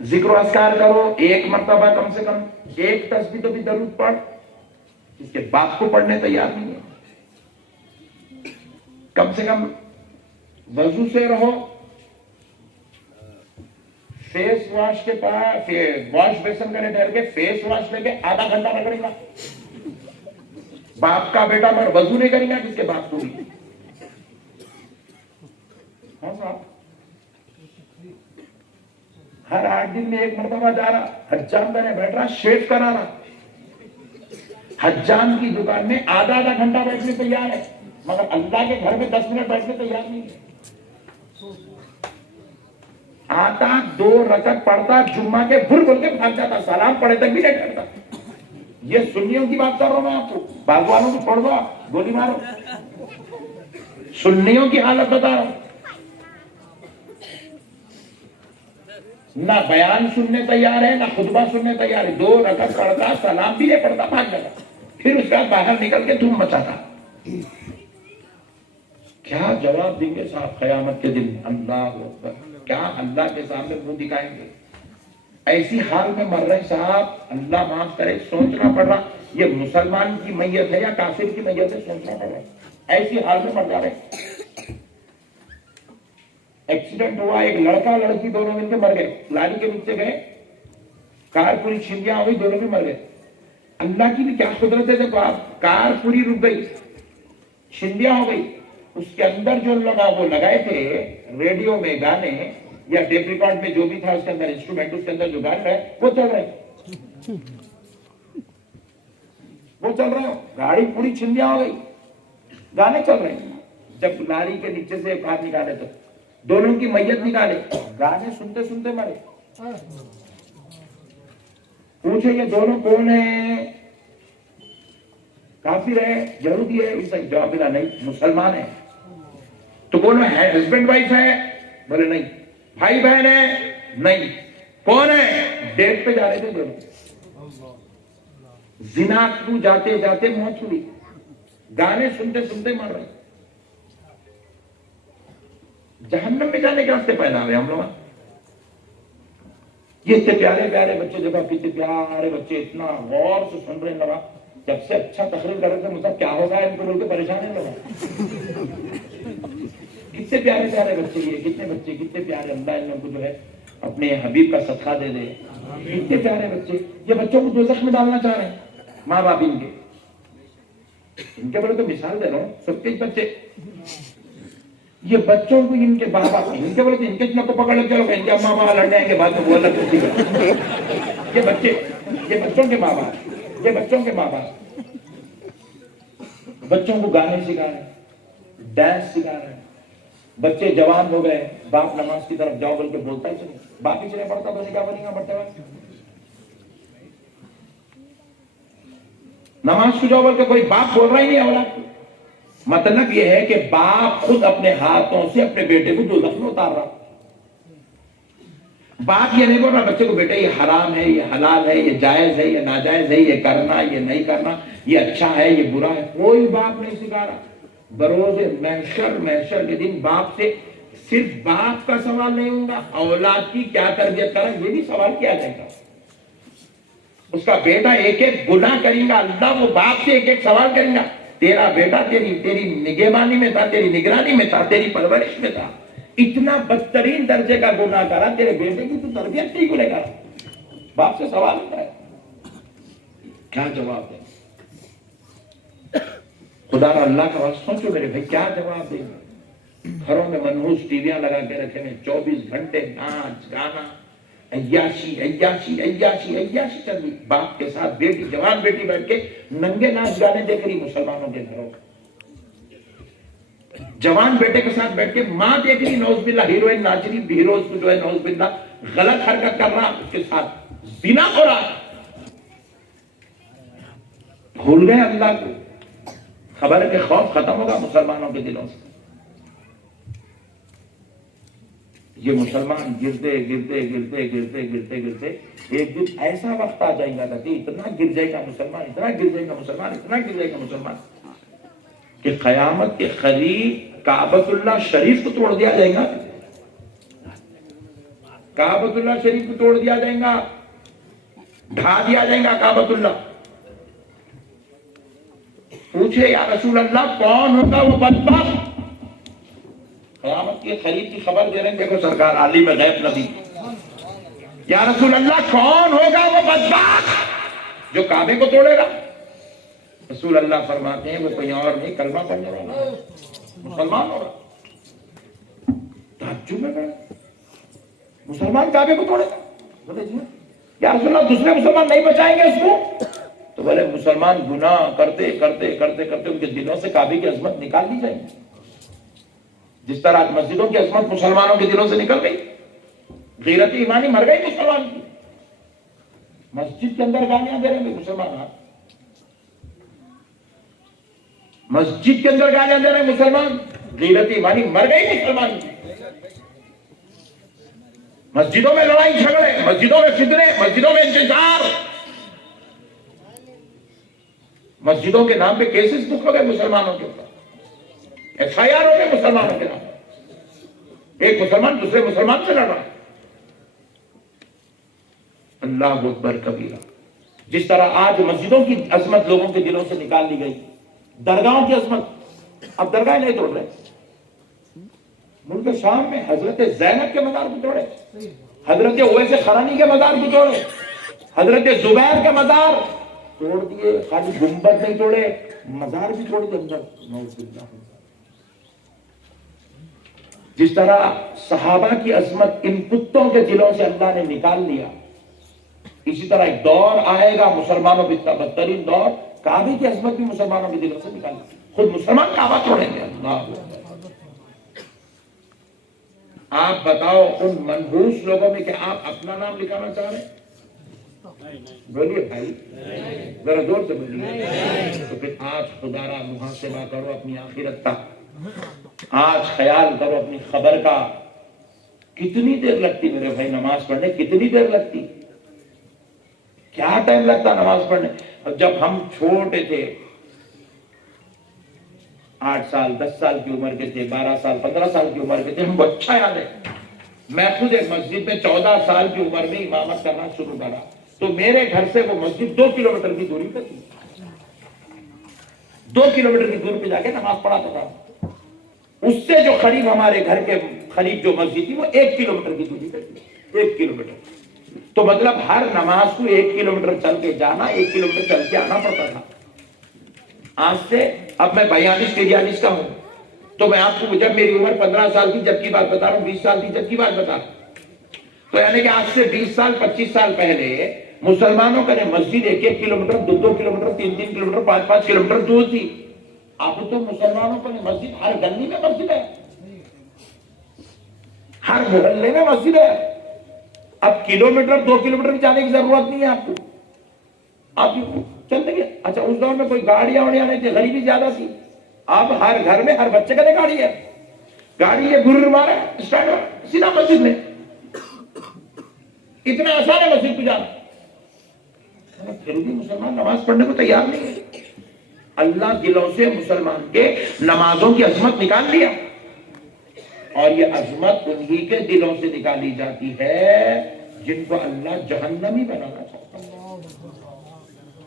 ذکر و اذکار کرو، ایک مرتبہ کم سے کم ایک تسبیح تو بھی درود پڑھ، کس کے باپ کو پڑھنے تیار نہیں ہے. کم سے کم وضو سے رہو، فیس واش کے پاس واش بیسن کرنے ٹھہر کے فیس واش لے کے آدھا گھنٹہ رگڑے گا. باپ کا بیٹا مگر وضو نہیں کرے گا، کس کے باپ کو بھی. ہاں صاحب، ہر 8 دن میں ایک مرتبہ جا رہا، حجام بنے بیٹھ رہا، شیو کرا رہا. حجام کی دکان میں آدھا گھنٹہ بیٹھنے تیار ہے، مگر اللہ کے گھر میں 10 منٹ بیٹھنے تیار نہیں ہے. آتا 2 رکعت پڑھتا، جمعہ کے بھر بول کے بھاگ جاتا، سلام پڑھے تک بھی نہیں ٹھہرتا. یہ سنیوں کی بات کر رہا ہوں میں آپ کو، باغوانوں کو چھوڑ دو، گولی مارو. سنیوں کی حالت بتا رہا ہوں. نہ بیان سننے تیار ہے، نہ خطبہ سننے تیار ہے. 2 رکعت پڑھتا، سلام بھی نہیں پڑھتا، بھاگ جاتا. پھر اس کے بعد باہر نکل کے دھوم مچاتا. کیا جواب دیں گے صاحب قیامت کے دن؟ اللہ اکبر. کیا اللہ کے سامنے منہ دکھائیں گے؟ ایسی حال میں مر رہے صاحب، اللہ معاف کرے. سوچنا پڑ رہا یہ مسلمان کی میت ہے یا کافر کی میت ہے، سوچنا پڑ رہا. ایسی حال میں مر جا رہے. ایکسیڈنٹ ہوا، ایک لڑکا لڑکی دونوں مل کے مر گئے. لاری کے نیچے گئے، کار پوری چھندیاں ہو گئی، دونوں بھی مر گئے. اللہ کی بھی کیا قدرت ہے. دیکھو آپ، کار پوری رک گئی، چھندیاں ہو گئی. اس کے اندر جو وہ لگائے تھے ریڈیو میں گانے یا ٹیپ ریکارڈ میں جو بھی تھا اس کے اندر انسٹرومنٹ، اس کے اندر جو گانے رہے وہ چل رہے، وہ چل رہے. گاڑی پوری چھندیاں ہو گئی، گانے چل رہے. جب لاری کے نیچے سے ہاتھ نکالے تو دونوں کی میت نکالے، گانے سنتے سنتے مرے. پوچھے یہ دونوں کون ہیں؟ کافر ہے، یہودی ہے؟ اس کا جواب ملا نہیں، مسلمان ہے. تو کون ہے؟ ہسبینڈ وائف ہے؟ بولے نہیں. بھائی بہن ہے؟ نہیں. کون ہے؟ ڈیٹ پہ جا رہے تھے دونوں. زنا کو جاتے جاتے موت ہوئی، گانے سنتے سنتے مر رہے. جہنم میں جانے کے راستے پیدا ہوئے ہم لوگ. یہ اتنے پیارے پیارے بچے، دیکھا کتنے پیارے بچے، اتنا غور سے سن رہے لگا. جب سے اچھا تقریر کر رہے تھے مطلب کیا ہوگا ان کو بول کے پریشان ہے لوگ. کتنے پیارے پیارے بچے، یہ کتنے بچے کتنے پیارے. اللہ ان لوگوں کو جو ہے اپنے حبیب کا صدقہ دے دے. کتنے پیارے بچے. یہ بچوں کو دوزخ میں ڈالنا چاہ رہے ہیں ماں باپ ان کے بڑے تو مثال دے رہا ہوں. سب کے بچے، یہ بچوں کو ان کے بابا ان کے بولے ان کے کو پکڑ لے چلو، ان کے اماں بابا لڑ جائیں گے بعد میں، وہ الگ کسی کا. یہ بچے، یہ بچوں کے ماں باپ، یہ بچوں کے ماں باپ بچوں کو گانے سکھا رہے ہیں، ڈانس سکھا رہے ہیں. بچے جوان ہو گئے، باپ نماز کی طرف جاؤ بول کے بولتا ہی چلے. باپ ہی چلے پڑتا تو کیا بنے گا بڑھتے ہوئے. نماز کو جاؤ بول کے کوئی باپ بول رہا ہی نہیں اولاد کو. مطلب یہ ہے کہ باپ خود اپنے ہاتھوں سے اپنے بیٹے کو دوزخ میں اتار رہا. باپ یہ نہیں بول رہا بچے کو بیٹا یہ حرام ہے، یہ حلال ہے، یہ جائز ہے، یہ ناجائز ہے، یہ کرنا یہ نہیں کرنا، یہ اچھا ہے یہ برا ہے. کوئی باپ نہیں سکھا رہا. بروز محشر کے دن باپ سے صرف باپ کا سوال نہیں ہوگا، اولاد کی کیا تربیت کرا یہ بھی سوال کیا جائے گا. اس کا بیٹا ایک ایک گناہ کرے گا، اللہ وہ باپ سے ایک ایک سوال کرے گا. تیرا بیٹا تیری نگہبانی میں تھا، تیری نگرانی میں تھا، تیری پرورش میں تھا، اتنا بدترین درجے کا گناہ کرا، تیرے بیٹے کی تو تربیت نہیں کرے گا. باپ سے سوال ہوتا ہے، کیا جواب دیں؟ خدا را اللہ کا واسطہ سوچو میرے بھائی، کیا جواب دیں؟ گھروں میں منحوس ٹیویاں لگا کے رکھے ہیں، 24 گھنٹے ناچ گانا، عیاشی عیاشی عیاشی عیاشی چل رہی. باپ کے ساتھ بیٹی، جوان بیٹی بیٹھ کے ننگے ناچ گانے دیکھ رہی مسلمانوں کے گھروں. جوان بیٹے کے ساتھ بیٹھ کے ماں دیکھ رہی، نوز باللہ ہیروئن ناچ رہی، ہیروز جو ہے نوز باللہ غلط حرکت کر رہا، اس کے ساتھ زنا ہو رہا ہے. بھول گئے اللہ کو. خبر ہے کہ خوف ختم ہوگا مسلمانوں کے دلوں سے. یہ مسلمان گرتے گرتے گرتے گرتے گرتے گرتے ایک دن ایسا وقت آ جائے گا کہ اتنا گر جائے گا مسلمان, اتنا گر جائے گا مسلمان, اتنا گر جائے گا مسلمان کہ قیامت کے قریب کعبۃ اللہ شریف کو توڑ دیا جائے گا. کعبۃ اللہ شریف کو توڑ دیا جائے گا, ڈھا دیا جائے گا کعبۃ اللہ. پوچھے یا رسول اللہ کون ہوگا وہ بدبخت؟ قیامت کے قریب کی خبر دے رہے ہیں. دیکھو سرکار عالم غیب نبی. یا رسول اللہ کون ہوگا وہ بدبخت جو کعبے کو توڑے گا؟ رسول اللہ فرماتے ہیں وہ کوئی اور نہیں, کلمہ پڑھنے والا مسلمان ہوگا. تعجب میں پڑا, مسلمان کعبے کو توڑے گا؟ یا رسول اللہ دوسرے مسلمان نہیں بچائیں گے اس کو؟ تو بولے مسلمان گناہ کرتے کرتے کرتے کرتے ان کے دلوں سے کعبے کی عظمت نکال دی جائے گی. جس طرح آج مسجدوں کی عظمت مسلمانوں کے دلوں سے نکل گئی, غیرت ایمانی مر گئی مسلمان کی. مسجد کے اندر گالیاں دے رہے ہیں مسلمان, مسجد کے اندر گالیاں دے رہے ہیں مسلمان, غیرت ایمانی مر گئی مسلمان کی. مسجدوں میں لڑائی جھگڑے, مسجدوں میں فتنے, مسجدوں میں انتشار, مسجدوں کے نام پہ کیسز بک ہو گئے مسلمانوں کے اوپر, ایف آئی آر ہو گئے مسلمانوں کے نام. ایک مسلمان دوسرے مسلمان سے لڑ رہا. اللہ اکبر کبیرہ. جس طرح آج مسجدوں کی عظمت لوگوں کے دلوں سے نکال لی گئی, درگاہوں کی عظمت, اب درگاہ نہیں توڑ رہے. ملک شام میں حضرت زینب کے مزار کو توڑے, حضرت اویس قرنی کے مزار کو توڑے, حضرت زبیر کے مزار توڑ دیے. خالی گنبد نہیں توڑے, مزار بھی توڑ دیے اندر. جس طرح صحابہ کی عظمت ان کتوں کے دلوں سے اللہ نے نکال لیا, اسی طرح ایک دور آئے گا مسلمانوں کا بدترین دور, کعبے کی عظمت بھی مسلمانوں کے دلوں سے نکال لی. خود مسلمان کعبہ توڑیں گے. اللہ, آپ بتاؤ ان منحوس لوگوں میں کہ آپ اپنا نام لکھانا چاہ رہے ہیں؟ بولیے بھائی, ذرا زور سے بولیے. تو پھر آج خدا را محاسبہ کرو اپنی آخرت کا, آج خیال کرو اپنی خبر کا. کتنی دیر لگتی میرے بھائی نماز پڑھنے, کتنی دیر لگتی, کیا ٹائم لگتا نماز پڑھنے. جب ہم چھوٹے تھے, 8 سال 10 سال کی عمر کے تھے, 12 سال 15 سال کی عمر کے تھے, ہم کو اچھا یاد ہے. میں خود ایک مسجد میں 14 سال کی عمر میں امامت کرنا شروع کرا, تو میرے گھر سے وہ مسجد 2 کلومیٹر کی دوری پہ تھی. 2 کلومیٹر کی دور پہ جا کے نماز پڑھاتا تھا. اس سے جو قریب ہمارے گھر کے قریب جو مسجد تھی وہ 1 کلومیٹر کی دوری پہ تھی. 1 کلومیٹر. تو مطلب ہر نماز کو 1 کلومیٹر چل کے جانا, 1 کلومیٹر چل کے آنا پڑتا تھا. آج سے اب میں 42 43 کا ہوں, تو میں آپ کو جب میری عمر 15 سال کی جب کی بات بتا رہا ہوں, 20 سال کی جب کی بات بتا رہا ہوں, تو یعنی کہ آج سے 20 سال 25 سال پہلے مسلمانوں کا مسجد 1 کلومیٹر 2 کلومیٹر 3 کلومیٹر 5 کلومیٹر دور تھی. اب تو مسلمانوں کا مسجد ہر گلی میں مسجد ہے, ہر محلے میں مسجد ہے. اب کلومیٹر 2 کلومیٹر بھی جانے کی ضرورت نہیں ہے آپ کو, آپ چل دیں گے. اچھا اس دور میں کوئی گاڑیاں واڑیاں نہیں تھی, غریبی زیادہ تھی. اب ہر گھر میں ہر بچے کا گاڑی ہے, گاڑی یہ گرر مارا اسٹارٹ سیدھا مسجد میں. اتنا آسان ہے مسجد کو جانا. پھر بھی مسلمان نماز پڑھنے کو تیار نہیں ہے. اللہ دلوں سے مسلمان کے نمازوں کی عظمت نکال لیا, اور یہ عظمت انہی کے دلوں سے نکالی جاتی ہے جن کو اللہ جہنمی بنانا چاہتا ہے,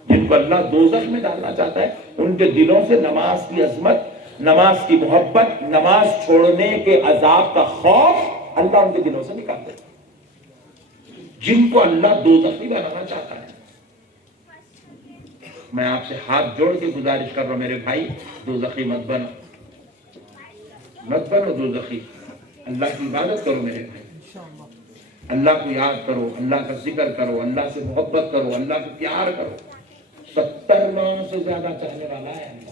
جن کو اللہ دوزخ میں ڈالنا چاہتا ہے. ان کے دلوں سے نماز کی عظمت, نماز کی محبت, نماز چھوڑنے کے عذاب کا خوف اللہ ان کے دلوں سے نکال دیتا ہے. جن کو اللہ دوزخی بنانا چاہتا ہے. میں آپ سے ہاتھ جوڑ کے گزارش کر رہا ہوں میرے بھائی, دوزخی مت بنو, مت بنو دوزخی. اللہ کی عبادت کرو میرے بھائی, اللہ کو یاد کرو, اللہ کا ذکر کرو, اللہ سے محبت کرو, اللہ کو پیار کرو. 70 ماہوں سے زیادہ چاہنے والا ہے اللہ,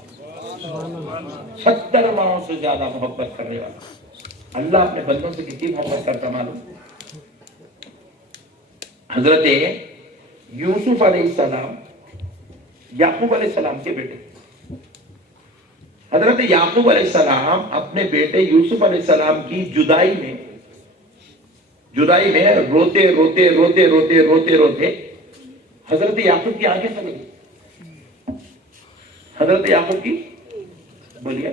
70 ماہوں سے زیادہ محبت کرنے والا. اللہ اپنے بندوں سے کتنی محبت کرتا معلوم. حضرت یوسف علیہ السلام یعقوب علیہ السلام کے بیٹے. حضرت یعقوب علیہ السلام اپنے بیٹے یوسف علیہ السلام کی جدائی میں روتے حضرت یعقوب کی آنکھیں چلی گئی. حضرت یعقوب کی بولیے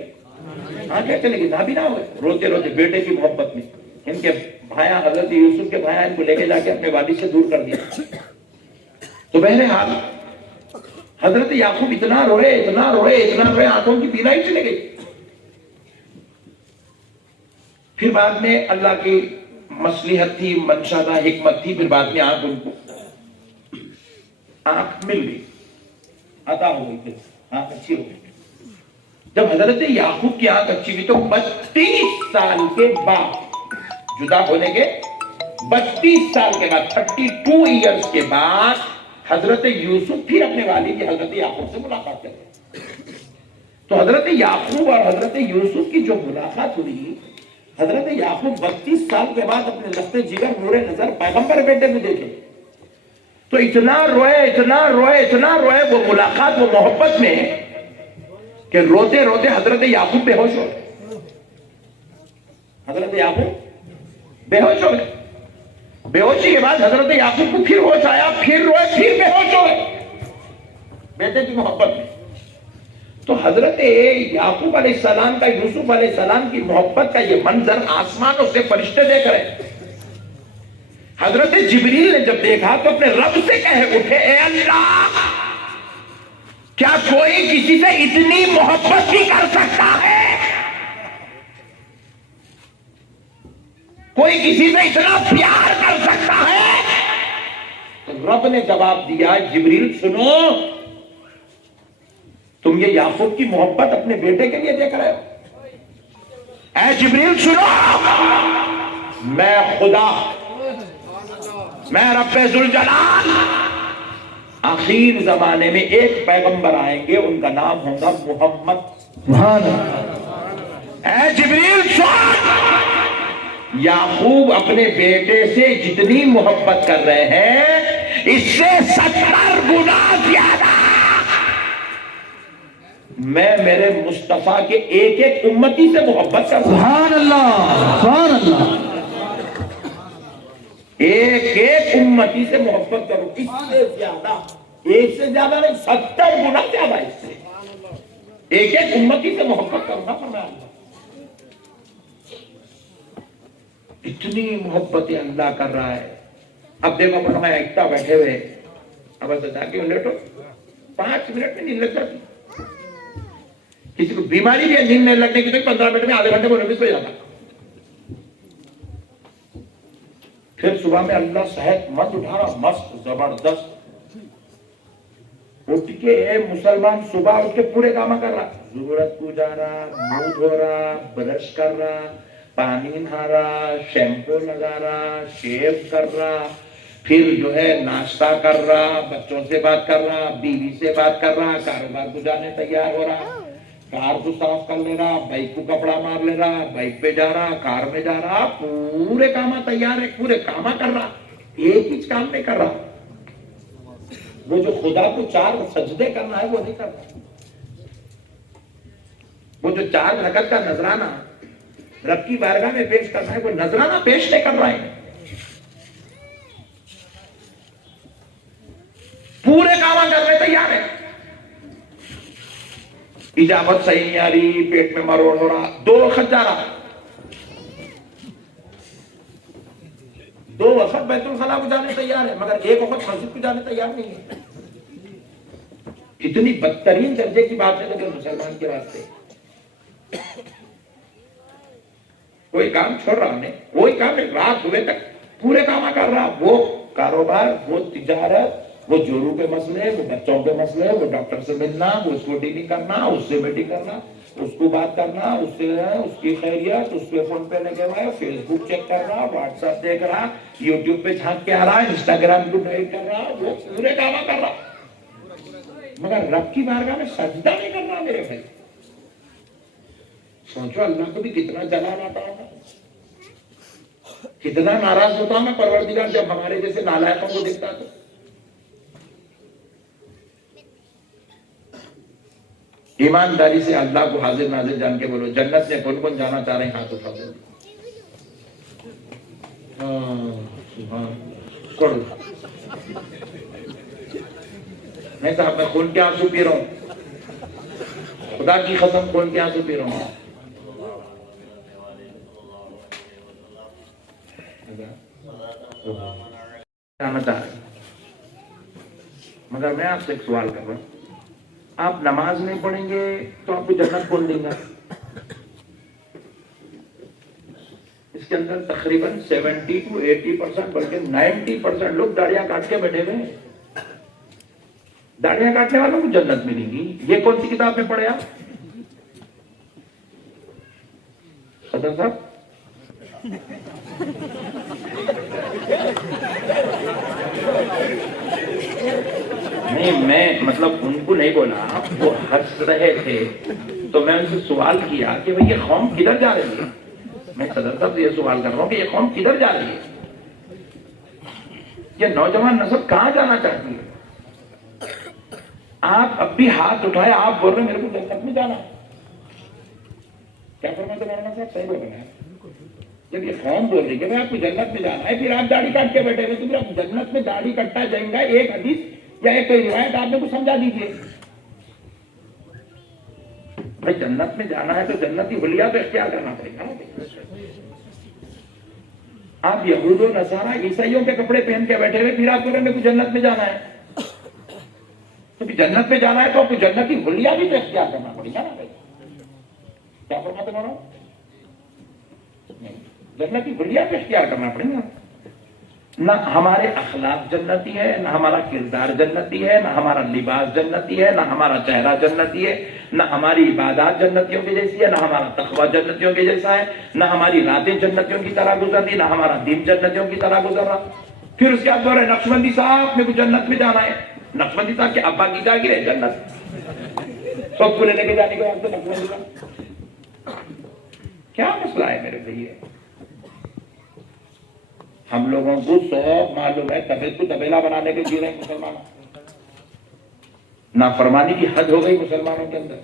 آنکھیں چلی گئی, نابینا ہوئے روتے بیٹے کی محبت میں. ان کے بھایا حضرت یوسف کے بھایا ان کو لے کے جا کے اپنے والد سے دور کر دیا. تو بہرحال حضرت یعقوب اتنا روئے آنکھوں کی بینائی چلے گئی. پھر بعد میں اللہ کی مصلحت تھی, منشادہ حکمت تھی, پھر بعد میں ان کو آنکھ مل گئی, عطا ہو گئی, پھر آنکھ اچھی ہو گئی. جب حضرت یعقوب کی آنکھ اچھی ہوئی تو 32 سال کے بعد, جدا ہونے کے 32 سال کے بعد, 32 ایئرز کے بعد حضرت یوسف پھر اپنے والد حضرت یعقوب سے ملاقات کرتے. تو حضرت یعقوب اور حضرت یوسف کی جو ملاقات ہوئی, حضرت یعقوب 32 سال کے بعد اپنے لخت جگر نور نظر پیغمبر بیٹے میں دیکھے تو اتنا روئے وہ ملاقات, وہ محبت میں, کہ روتے حضرت یعقوب بے ہوش ہو گئے. حضرت یعقوب بے ہوش ہو گئے. بے ہوشی کے بعد حضرت یعقوب کو پھر ہوش آیا, پھر روئے, پھر بے ہوش ہو گئے بیٹے کی محبت میں. تو حضرت یعقوب علیہ السلام کا یوسف علیہ السلام کی محبت کا یہ منظر آسمانوں سے فرشتے دیکھ رہے. حضرت جبریل نے جب دیکھا تو اپنے رب سے کہے اٹھے, اے اللہ, کیا کوئی کسی سے اتنی محبت بھی کر سکتا ہے؟ کوئی کسی سے اتنا پیار کر سکتا ہے؟ تو رب نے جواب دیا, جبریل سنو, تم یہ یعقوب کی محبت اپنے بیٹے کے لیے دیکھ رہے ہو. اے جبریل سنو, میں خدا, میں رب ذوالجلال, آخر زمانے میں ایک پیغمبر آئیں گے, ان کا نام ہوگا محمد. اے جبریل سن, یعقوب اپنے بیٹے سے جتنی محبت کر رہے ہیں اس سے 70 گنا زیادہ میں میرے مصطفیٰ کے ایک امتی سے محبت کرتا ہوں. سبحان اللہ, سبحان اللہ. ایک امتی سے محبت کرو, اس سے زیادہ, ایک سے زیادہ نہیں, 70 گنا زیادہ اس سے. ایک امتی سے محبت کرنا فرمایا. اتنی محبتیں اللہ کر رہا ہے. اب دیکھو فرمایا اتنا بیٹھے ہوئے, اب ایسا جا کے لیٹو, 5 منٹ میں نیند لگ جاتی. کسی کو بیماری بھی ہے نیند نہیں لگنے کی تو 15 منٹ میں, آدھے گھنٹے میں نفس ہو جاتا. پھر صبح میں اللہ صحت مند اٹھا رہا, مست زبردست, اٹھ کے مسلمان صبح اٹھ کے پورے کام کر رہا, ضرورت کو جا رہا, منہ دھو رہا, برش کر رہا, پانی نہا رہا, شیمپو لگا رہا, شیو کر رہا, پھر جو ہے ناشتہ کر رہا, بچوں سے بات کر رہا, بیوی سے بات کر رہا, کاروبار کو جانے تیار ہو رہا, کار کو صاف کر لے رہا, بائک کو کپڑا مار لے رہا, بائک پہ جا رہا, کار میں جا رہا, پورے کام تیار ہے, پورے کام کر رہا, ایک ہی کام نہیں کر رہا. وہ جو خدا کو 4 سجدے کرنا ہے وہ نہیں کر رہا. وہ جو 4 رکعت کا نذرانہ رب کی بارگاہ میں پیش کرنا ہے وہ نذرانہ پیش نہیں کر رہا ہے. پورے کام کرنے تیار ہے. اجابت صحیح نہیں آ رہی, پیٹ میں مروڑ ہو رہا, 2 وقت جا رہا, 2 وقت بیت الخلا کو جانے تیار ہے, مگر 1 وقت مسجد کو جانے تیار نہیں ہے. اتنی بدترین درجے کی بات ہے لیکن مسلمان کے واسطے کوئی کام چھوڑ رہا نہیں, کوئی کام رات ہوئے تک پورے کام کر رہا. وہ کاروبار, وہ تجارت, وہ جورو کے مسئلے, وہ بچوں کے مسئلے, وہ ڈاکٹر سے ملنا, وہ اس کو ڈیلنگ کرنا, اس سے میٹنگ کرنا, اس کو بات کرنا, اس سے اس کی خیریت, اس پہ فون پہ لگے ہوا ہے, فیس بک چیک کر رہا, واٹس ایپ دیکھ رہا, یوٹیوب پہ جھانک کے آ رہا, انسٹاگرام کو ڈائٹ کر رہا, وہ پورے کام کر رہا, مگر رب کی بارگاہ میں سجدہ نہیں کر رہا. میرے بھائی سوچو اللہ کو بھی کتنا جلال آتا ہوگا, کتنا ناراض ہوتا ہوں میں پروردگار جب ہمارے جیسے نالائقوں کو دیکھتا تو. ایمانداری سے اللہ کو حاضر ناظر جان کے بولو، جنت میں کون کون جانا چاہ رہے ہیں؟ ہاتھ اٹھا دو. چھوڑو. نہیں صاحب میں خون کے آنسو پی رہا ہوں، خدا کی قسم خون کے آنسو پی رہا ہوں. مگر میں آپ سے ایک سوال کر رہا ہوں، آپ نماز نہیں پڑھیں گے تو آپ کو جنت کون دیں گا؟ اس کے اندر تقریباً 70 to 80% بلکہ 90% لوگ داڑیاں کاٹ کے بیٹھے ہوئے ہیں. داڑیاں کاٹنے والوں کو جنت ملے گی؟ یہ کون سی کتاب میں پڑھے آپ؟ صدر صاحب نہیں، میں مطلب ان کو نہیں بولا، وہ ہنس رہے تھے تو میں ان سے سوال کیا کہ بھئی یہ قوم کدھر جا رہی ہے؟ میں صدر صاحب سے یہ سوال کر رہا ہوں کہ یہ قوم کدھر جا رہی ہے؟ یہ نوجوان نسل کہاں جانا چاہتی ہے؟ آپ اب بھی ہاتھ اٹھائے، آپ بول رہے ہیں میرے کو جنت میں جانا. کیا فرماتے مولانا صاحب؟ صحیح بول رہے ہیں. جب یہ قوم بول رہی ہے کہ آپ کو جنت میں جانا ہے، پھر آپ داڑھی کاٹ کے بیٹھے ہوئے، تو پھر آپ جنت میں داڑھی کٹتا جائیں گا. ایک حدیث یا ایک کوئی روایت آپ نے کو سمجھا دیجیے. بھائی جنت میں جانا ہے تو جنتی حلیہ تو اختیار کرنا پڑے گا. آپ یہود و نصارہ عیسائیوں کے کپڑے پہن کے بیٹھے ہوئے، پھر آپ کو جنت میں جانا ہے. تو جنت میں جانا ہے تو آپ کو جنتی حلیہ بھی تو اختیار کرنا پڑے گا نا بھائی. کیا فرماتے ہیں؟ جنتی حلیہ بھی اختیار کرنا پڑے گا. نہ ہمارے اخلاق جنتی ہے، نہ ہمارا کردار جنتی ہے، نہ ہمارا لباس جنتی ہے، نہ ہمارا چہرہ جنتی ہے، نہ ہماری عبادات جنتیوں کی جیسی ہے، نہ ہمارا تقوی جنتیوں کے جیسا ہے، نہ ہماری راتیں جنتیوں کی طرح گزرتی، نہ ہمارا دین جنتیوں کی طرح گزر رہا. پھر اس کے بعد بول رہے نقشبندی صاحب میرے کو جنت میں جانا ہے. نقشبندی صاحب کے ابا کی جاگیر ہے جنت، سب کو لے کے جانے کے بعد نقشبندی صاحب کیا مسئلہ ہے میرے بھائی؟ ہم لوگوں کو سب معلوم ہے، طبیعت کو تبیلا بنانے کے جی رہے ہیں مسلمان. نافرمانی کی حد ہو گئی مسلمانوں کے اندر.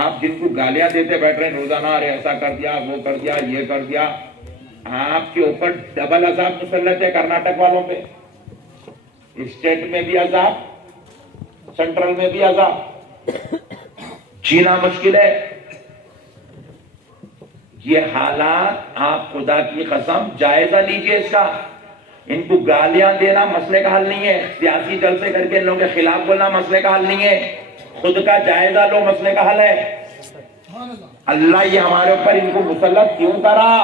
آپ جن کو گالیاں دیتے بیٹھ رہے ہیں روزانہ، ارے ایسا کر دیا، وہ کر دیا، یہ کر دیا، آپ کے اوپر ڈبل عذاب مسلط ہے. کرناٹک والوں پہ اسٹیٹ میں بھی عذاب، سینٹرل میں بھی عذاب، جینا مشکل ہے. یہ حالات آپ خدا کی قسم جائزہ لیجئے اس کا. ان کو گالیاں دینا مسئلے کا حل نہیں ہے، سیاسی جلسے کر کے ان لوگوں کے خلاف بولنا مسئلے کا حل نہیں ہے. خود کا جائزہ لو، مسئلے کا حل ہے. اللہ یہ ہمارے اوپر ان کو مسلط کیوں کرا؟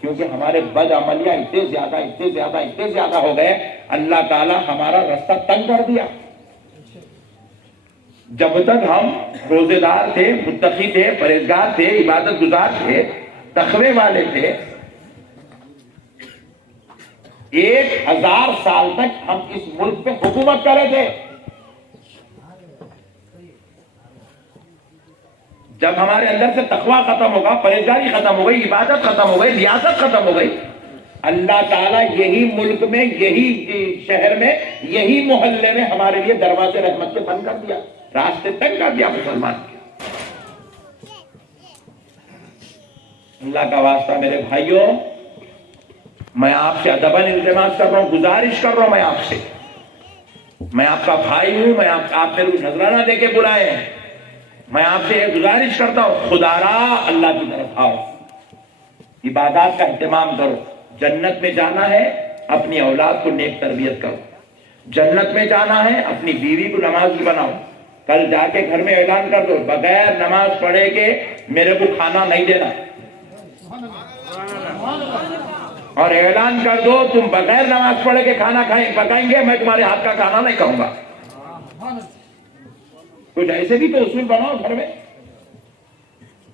کیونکہ ہمارے بد عملیاں اتنے زیادہ ہو گئے، اللہ تعالی ہمارا رستہ تنگ کر دیا. جب تک ہم روزے دار تھے، متقی تھے، پرہیزگار تھے، عبادت گزار تھے، تقوی والے تھے، 1000 سال تک ہم اس ملک پہ حکومت کر رہے تھے. جب ہمارے اندر سے تقوی ختم ہوگا، پرہیزگاری ختم ہو گئی، عبادت ختم ہو گئی، ریاست ختم ہو گئی، اللہ تعالیٰ یہی ملک میں، یہی شہر میں، یہی محلے میں ہمارے لیے دروازے رحمت کے بند کر دیا، راستے تنگ کر دیا مسلمان کے. اللہ کا واسطہ میرے بھائیوں، میں آپ سے ادباً التماس کر رہا ہوں، گزارش کر رہا ہوں، میں آپ سے، میں آپ کا بھائی ہوں، میں آپ میرے کو نذرانہ دے کے بلائے ہیں، میں آپ سے یہ گزارش کرتا ہوں، خدا را اللہ کی طرف آؤ، عبادات کا اہتمام کرو. جنت میں جانا ہے، اپنی اولاد کو نیک تربیت کرو. جنت میں جانا ہے، اپنی بیوی کو نمازی بناؤ. کل جا کے گھر میں اعلان کر دو، بغیر نماز پڑھے کے میرے کو کھانا نہیں دینا. اور اعلان کر دو، تم بغیر نماز پڑھے کے کھانا پکائیں گے، میں تمہارے ہاتھ کا کھانا نہیں کھاؤں گا. کچھ ایسے بھی تو اصول بناؤ گھر میں.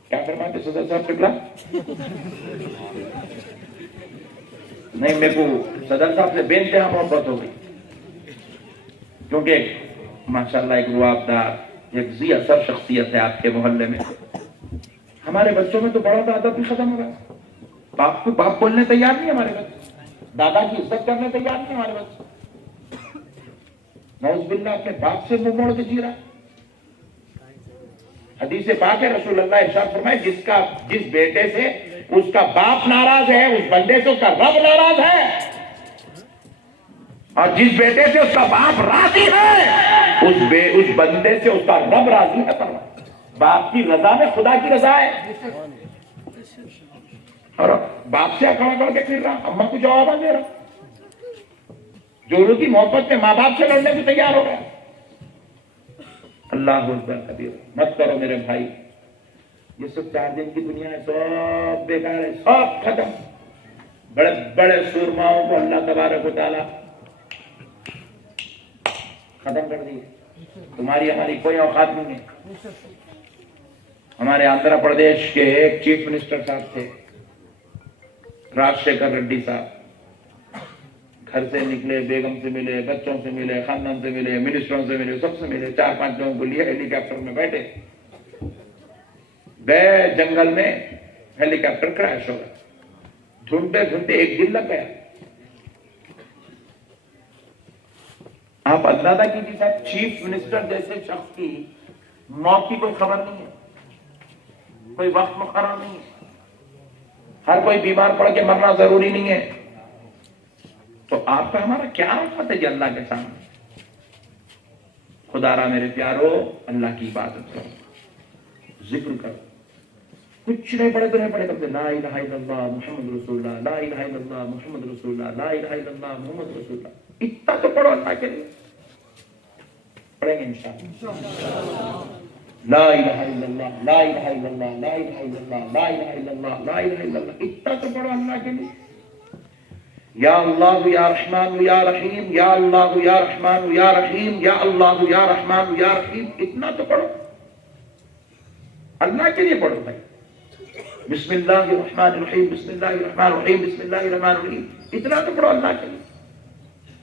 کیا فرماتے صدر صاحب قبلہ؟ نہیں، میرے کو صدر صاحب سے بے انتہا محبت ہو گئی، کیونکہ ماشاءاللہ ایک روابدار، ایک ذی اثر شخصیت ہے آپ کے محلے میں. ہمارے بچوں میں تو بڑا کا ادب بھی ختم ہو رہا. باپ کو باپ بولنے تیار نہیں ہمارے بچے، دادا کی عزت کرنے تیار نہیں ہمارے بچے. نعوذ باللہ اپنے باپ سے منہ موڑ کے جی رہا. حدیث پاک ہے، رسول اللہ ارشاد فرمائے جس بیٹے سے اس کا باپ ناراض ہے، اس بندے سے اس کا رب ناراض ہے، اور جس بیٹے سے اس کا باپ راضی ہے اس بندے سے اس کا رب راضی ہے۔ باپ کی رضا میں خدا کی رضا ہے۔ اور باپ سے کھڑا کر کے پھر رہا، اماں کو جواب دے رہا، جوروں کی محبت میں ماں باپ سے لڑنے کو تیار ہو رہا ہے۔ اللہ اکبر کبیر، مت کرو میرے بھائی، یہ سب 4 دن کی دنیا ہے، سب بیکار ہے، سب ختم۔ بڑے بڑے سورماؤں کو اللہ تبارک و تعالی ختم کر دیے، تمہاری ہماری کوئی اوقات نہیں ہے۔ ہمارے آندھرا پردیش کے ایک چیف منسٹر صاحب تھے، راجشیکھر ریڈی صاحب، گھر سے نکلے، بیگم سے ملے، بچوں سے ملے، خاندان سے ملے، منسٹروں سے ملے، سب سے ملے، 4-5 لوگوں کو لیے ہیلی کاپٹر میں بیٹھے گئے، جنگل میں ہیلی کاپٹر کریش ہو گیا، ڈھونڈتے ڈھونڈتے 1 دن لگ گیا۔ آپ اندازہ کیجیے صاحب، چیف منسٹر جیسے شخص کی موت کی کوئی خبر نہیں ہے، کوئی وقت مقرر نہیں ہے، ہر کوئی بیمار پڑ کے مرنا ضروری نہیں ہے، تو آپ کا ہمارا کیا رفت ہے جی اللہ کے سامنے؟ خدا را میرے پیارو، اللہ کی عبادت کرو، ذکر کرو، کچھ نہیں پڑے تو نہیں پڑے کرتے، لا الہ الا اللہ محمد رسول اللہ، لا الہ الا اللہ محمد رسول اللہ، لا الہ الا اللہ محمد رسول اللہ، اتنا تو پڑھو اللہ کے لیے، پڑھیں گے انشاءاللہ۔ لا الہ الا اللہ، لا الہ الا اللہ، لا الہ الا اللہ، لا الہ الا اللہ، لا الہ الا اللہ، اتنا تو پڑھو اللہ کے لیے۔ یا اللہ یا رحمان یا رحیم، یا اللہ یا رحمان یا رحیم، یا اللہ یا رحمان یا رحیم، اتنا تو پڑھو اللہ کے لیے، پڑھو بھائی۔ بسم اللہ الرحمن الرحیم، بسم اللہ الرحمن الرحیم، بسم اللہ الرحمن الرحیم، اتنا تو پڑھو اللہ کے لیے۔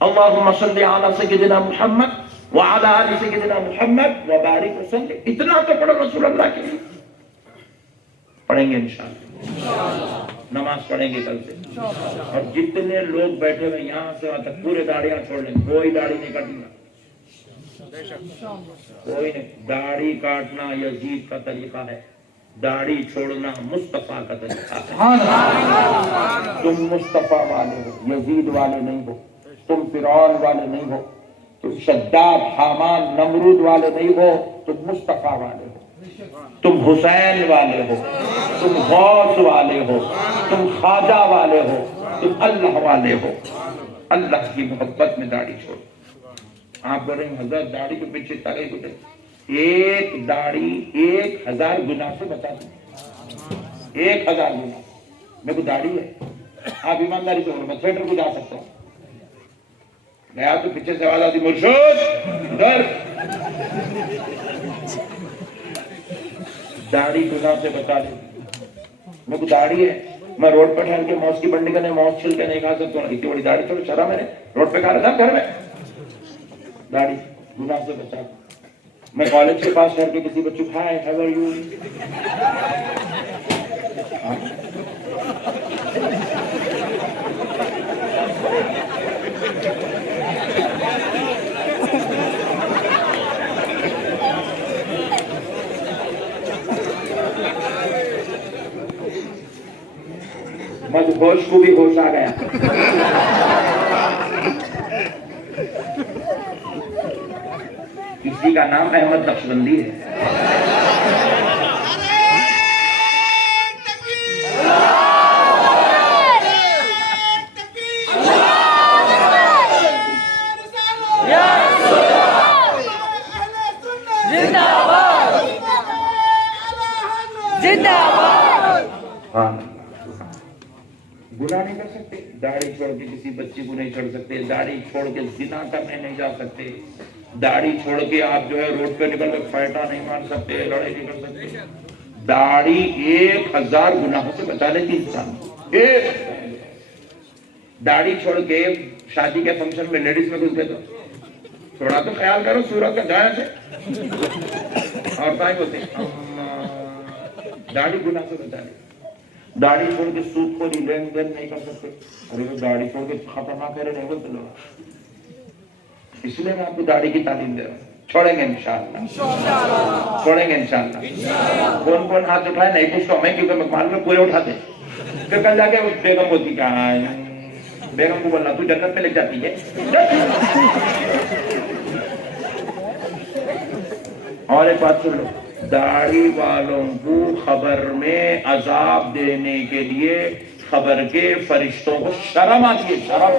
اللہم صلی علی سیدنا محمد وعلی آل سیدنا محمد وبارک وسلم، اتنا تو پڑھو رسول اللہ کے لیے۔ پڑھیں گے انشاءاللہ، نماز پڑھیں گے کل سے، اور جتنے لوگ بیٹھے ہوئے یہاں سے وہاں تک پورے داڑیاں چھوڑ لیں، کوئی داڑھی نہیں کاٹنا، کوئی نہیں۔ داڑھی کاٹنا یزید کا طریقہ ہے، داڑھی چھوڑنا مصطفیٰ کا طریقہ ہے۔ تم مصطفیٰ والے ہو، یزید والے نہیں ہو، تم فرعون والے نہیں ہو، تم شداد حامان نمرود والے نہیں ہو، تم مصطفیٰ والے ہو، تم حسین والے ہو، تم غوث والے ہو، تم خواجہ والے ہو، تم اللہ والے ہو۔ اللہ کی محبت میں داڑھی چھوڑو۔ آپ بول رہے ہیں حضرت داڑھی کے پیچھے تاگے گزرے، ایک داڑھی 1000 گناہ سے بچاتی ہے، 1000 گناہ۔ میرے کو داڑھی ہے، آپ ایمانداری سے بولو، میں تھیٹر کو جا سکتا ہوں، گیا تو پیچھے سے آواز آتی، مرشد ادھر۔ داڑھی گناہ سے بچا لیتی، میرے کو داڑھی ہے، میں روڈ پہ ٹھہر کے موس کی بنڈی کا موس چھل کے نہیں کھا سکتا ہوں، اتنی بڑی داڑھی چھوڑ شرم ہے، روڈ پہ کھا رہا تھا گھر میں۔ داڑھی گناہ سے بچا، میں کالج کے پاس ٹھہر کے کسی بچوں کو ہائے ہاؤ آر یو، مجھ ہوش کو بھی ہوش آ گیا۔ کسی کا نام احمد نقشبندی ہے، گناہ نہیں کر سکتے، داڑھی چھوڑ کے کسی بچے کو نہیں چھوڑ سکتے، داڑھی چھوڑ کے زنا کرنے نہیں جا سکتے، داڑھی چھوڑ کے آپ جو ہے روڈ پہ نکل کے فائٹا نہیں مار سکتے، لڑائی نہیں کر سکتے۔ داڑھی 1000 گناہوں سے بچا لیتی انسان۔ داڑھی چھوڑ کے شادی کے فنکشن میں لیڈیز میں گھس گئے تو تھوڑا تو خیال کرو سورت کا گایا سے، اور تائی ہوتے داڑھی گناہ سے بچا لیتی۔ داڑھی چھوڑ کے سود کو لین دین نہیں کر سکتے، ارے داڑھی چھوڑ کے خطرناک کہہ رہے نہیں بولتے لوگ، اس لیے میں آپ کو داڑھی کی تعلیم دے رہا ہوں۔ چھوڑیں گے انشاءاللہ، چھوڑیں گے انشاءاللہ۔ کون کون ہاتھ اٹھائے نہیں پوچھتا ہوں میں، کیونکہ میں معلوم ہے پورے اٹھاتے، پھر کل جا کے بیگم ہوتی کہاں، بیگم کو بولنا تو جنت میں لے جاتی ہے۔ اور ایک بات سن لو، داڑھی والوں کو خبر میں عذاب دینے کے لیے خبر کے فرشتوں کو شرم آتی ہے، شرم۔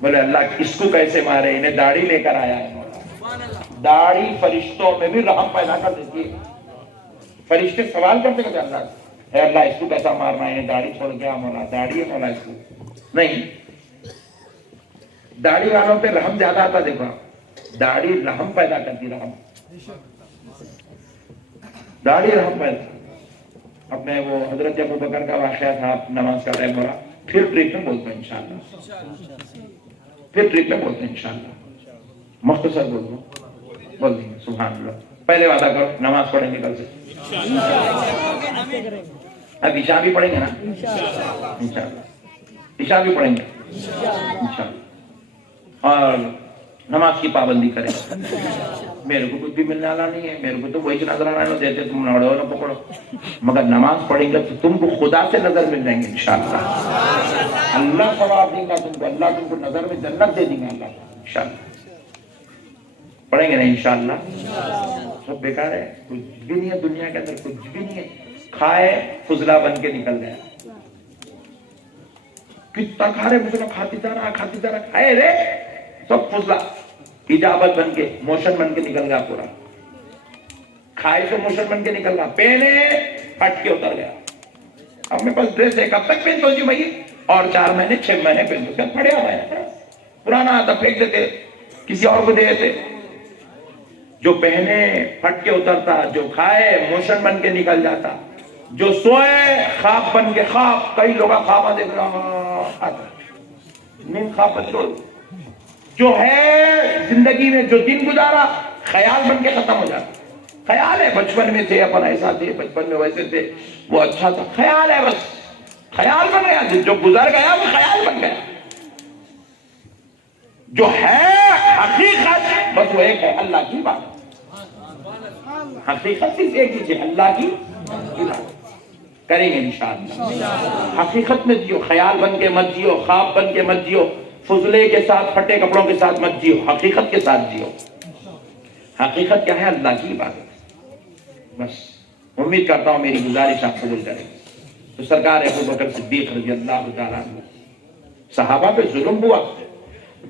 بولے اللہ اس کو کیسے مارے، انہیں داڑھی لے کر آیا ہے۔ داڑھی فرشتوں میں بھی رحم پیدا کر دیتی ہے۔ فرشتے سوال کرتے کہ اللہ اے اللہ اس کو کیسا مارنا ہے، داڑھی چھوڑ گیا مولا، داڑھی ہے مولا اس کو نہیں۔ داڑھی والوں پہ رحم زیادہ آتا، دیکھو داڑھی رحم پیدا کرتی، رحم، داڑھی رحم پیدا۔ اب میں وہ حضرت ابو بکر کا واقعہ تھا، نماز کا ٹائم ہو رہا، پھر ٹریک میں بولتا ہوں انشاءاللہ، پھر ٹریک میں بولتے ہیں انشاءاللہ، مختصر بول دیں گے سبحان اللہ۔ پہلے وعدہ کرو نماز پڑھیں گے کل سے، اب عشاء بھی پڑھیں گے نا انشاءاللہ، عشاء بھی پڑھیں گے انشاءاللہ، اور نماز کی پابندی کریں۔ میرے کو کچھ بھی ملنے والا نہیں ہے، میرے کو تو وہی نظرانہ دیتے تم نوڑو نہ پکڑو، مگر نماز پڑھیں گے تو تم کو خدا سے نظر مل جائیں گے انشاءاللہ، اللہ ثواب دیں گا تم کو، اللہ تم کو نظر میں جنت دے دیں گے اللہ انشاءاللہ۔ پڑھیں گے نا انشاءاللہ؟ سب بیکار ہے، کچھ بھی نہیں ہے دنیا کے اندر، کچھ بھی نہیں ہے، کھائے فضلہ بن کے نکل گیا، کتنا کھا رہے فضلہ، کھاتی جا رہا کھائے رے سب فضلہ، اجابت بن کے موشن بن کے نکل گیا پورا، کھائے تو موشن بن کے نکل گیا، پہنے پھٹ کے اتر گیا۔ اب میرے پاس ڈریس ہے، کب تک پہنتا ہوں جی بھائی، اور 4 مہینے 6 مہینے پہنتے، پڑے ہوا ہے، پرانا آتا پھینک دیتے، کسی اور کو دے دیتے۔ جو پہنے پھٹ کے اترتا، جو کھائے موشن بن کے نکل جاتا، جو سوئے خواب بن کے، خواب کئی لوگ خواب دیکھ رہا نیند خواب بن کے، جو ہے زندگی میں جو دن گزارا خیال بن کے ختم ہو جاتا۔ خیال ہے بچپن میں تھے اپن ایسا تھے، بچپن میں ویسے تھے، وہ اچھا تھا، خیال ہے بس، خیال بن گیا، جو گزر گیا وہ خیال بن گیا۔ جو ہے حقیقت بس وہ ایک ہے، اللہ کی بات، حقیقت صرف ایک ہی ہے، اللہ کی بات کریں گے انشاءاللہ۔ حقیقت میں جیو، خیال بن کے مت جیو، خواب بن کے مت جیو، فضلے کے ساتھ پھٹے کپڑوں کے ساتھ مت جیو، حقیقت کے ساتھ جیو۔ حقیقت کیا ہے؟ اللہ کی عبادت۔ بس امید کرتا ہوں میری گزارش آپ قبول کریں۔ تو سرکار ابو بکر صدیق رضی اللہ تعالیٰ عنہ، صحابہ پہ ظلم ہوا،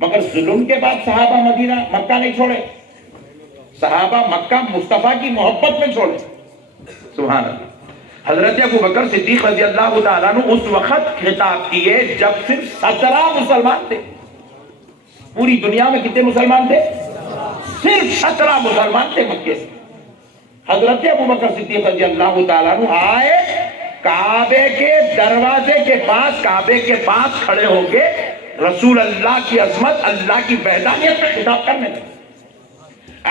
مگر ظلم کے بعد صحابہ مدینہ مکہ نہیں چھوڑے، صحابہ مکہ مصطفیٰ کی محبت میں چھوڑے، سبحان اللہ۔ حضرت ابو بکر صدیق رضی اللہ تعالیٰ عنہ اس وقت خطاب کیے جب صرف 17 مسلمان تھے، پوری دنیا میں کتنے مسلمان تھے؟ صرف 17 مسلمان تھے مکے سے۔ حضرت ابو بکر صدیق رضی اللہ تعالیٰ عنہ آئے، کعبے کے دروازے کے پاس، کعبے کے پاس کھڑے ہو کے رسول اللہ کی عظمت، اللہ کی وحدانیت پہ خطاب کرنے لگے۔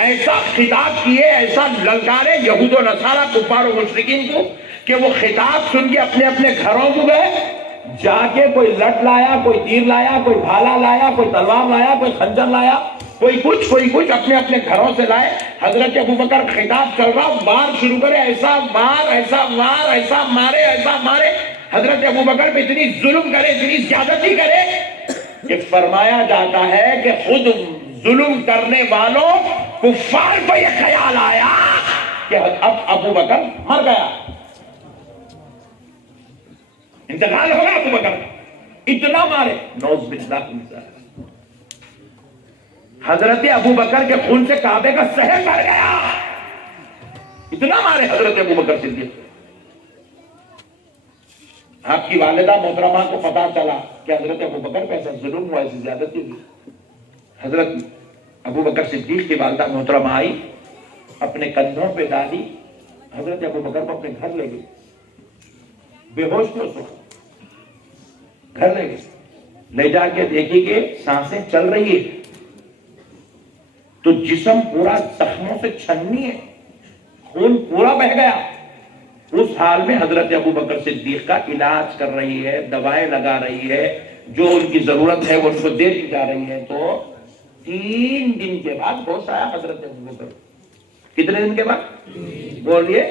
ایسا خطاب کیے، ایسا للکارے یہود و نصارہ کفار و مشرکین کو کہ وہ خطاب سن کے اپنے اپنے گھروں کو گئے، جا کے کوئی لٹ لایا، کوئی تیر لایا، کوئی بھالا لایا، کوئی تلوار لایا، کوئی خنجر لایا، کوئی کچھ اپنے اپنے گھروں سے لائے۔ حضرت ابو بکر خطاب چل رہا، مار شروع کرے، ایسا مار، ایسا مار، ایسا مارے، ایسا مارے۔ حضرت ابو بکر پہ اتنی ظلم کرے، اتنی زیادتی کرے کہ فرمایا جاتا ہے کہ خود ظلم کرنے والوں کفار کو یہ خیال آیا کہ اب ابو بکر مر گیا، انتقال ہوگا ابو بکر، اتنا مارے، نعوذ باللہ من ذالک۔ حضرت ابو بکر کے خون سے کعبے کا شہر بھر گیا، اتنا مارے حضرت ابو بکر صدیق۔ آپ کی والدہ محترمہ کو پتا چلا کہ حضرت ابو بکر پہ ایسا ظلم ہوا، ایسی زیادتی ہوئی، حضرت ابو بکر صدیق کی والدہ محترمہ آئی، اپنے کندھوں پہ ڈالی، حضرت ابو بکر کو اپنے گھر لے گئی، بے ہوش تھے اس وقت، گھر لے گئی، لے جا کے دیکھی کہ سانسیں چل رہی ہے تو جسم پورا زخموں سے چھنی ہے، خون پورا بہہ گیا۔ اس حال میں حضرت ابو بکر صدیق کا علاج کر رہی ہے، دوائیں لگا رہی ہے، جو ان کی ضرورت ہے وہ ان کو دے دی جا رہی ہے۔ تو 3 دن کے بعد ہوش آیا حضرت ابوبکر. کتنے دن کے بعد؟ بولیے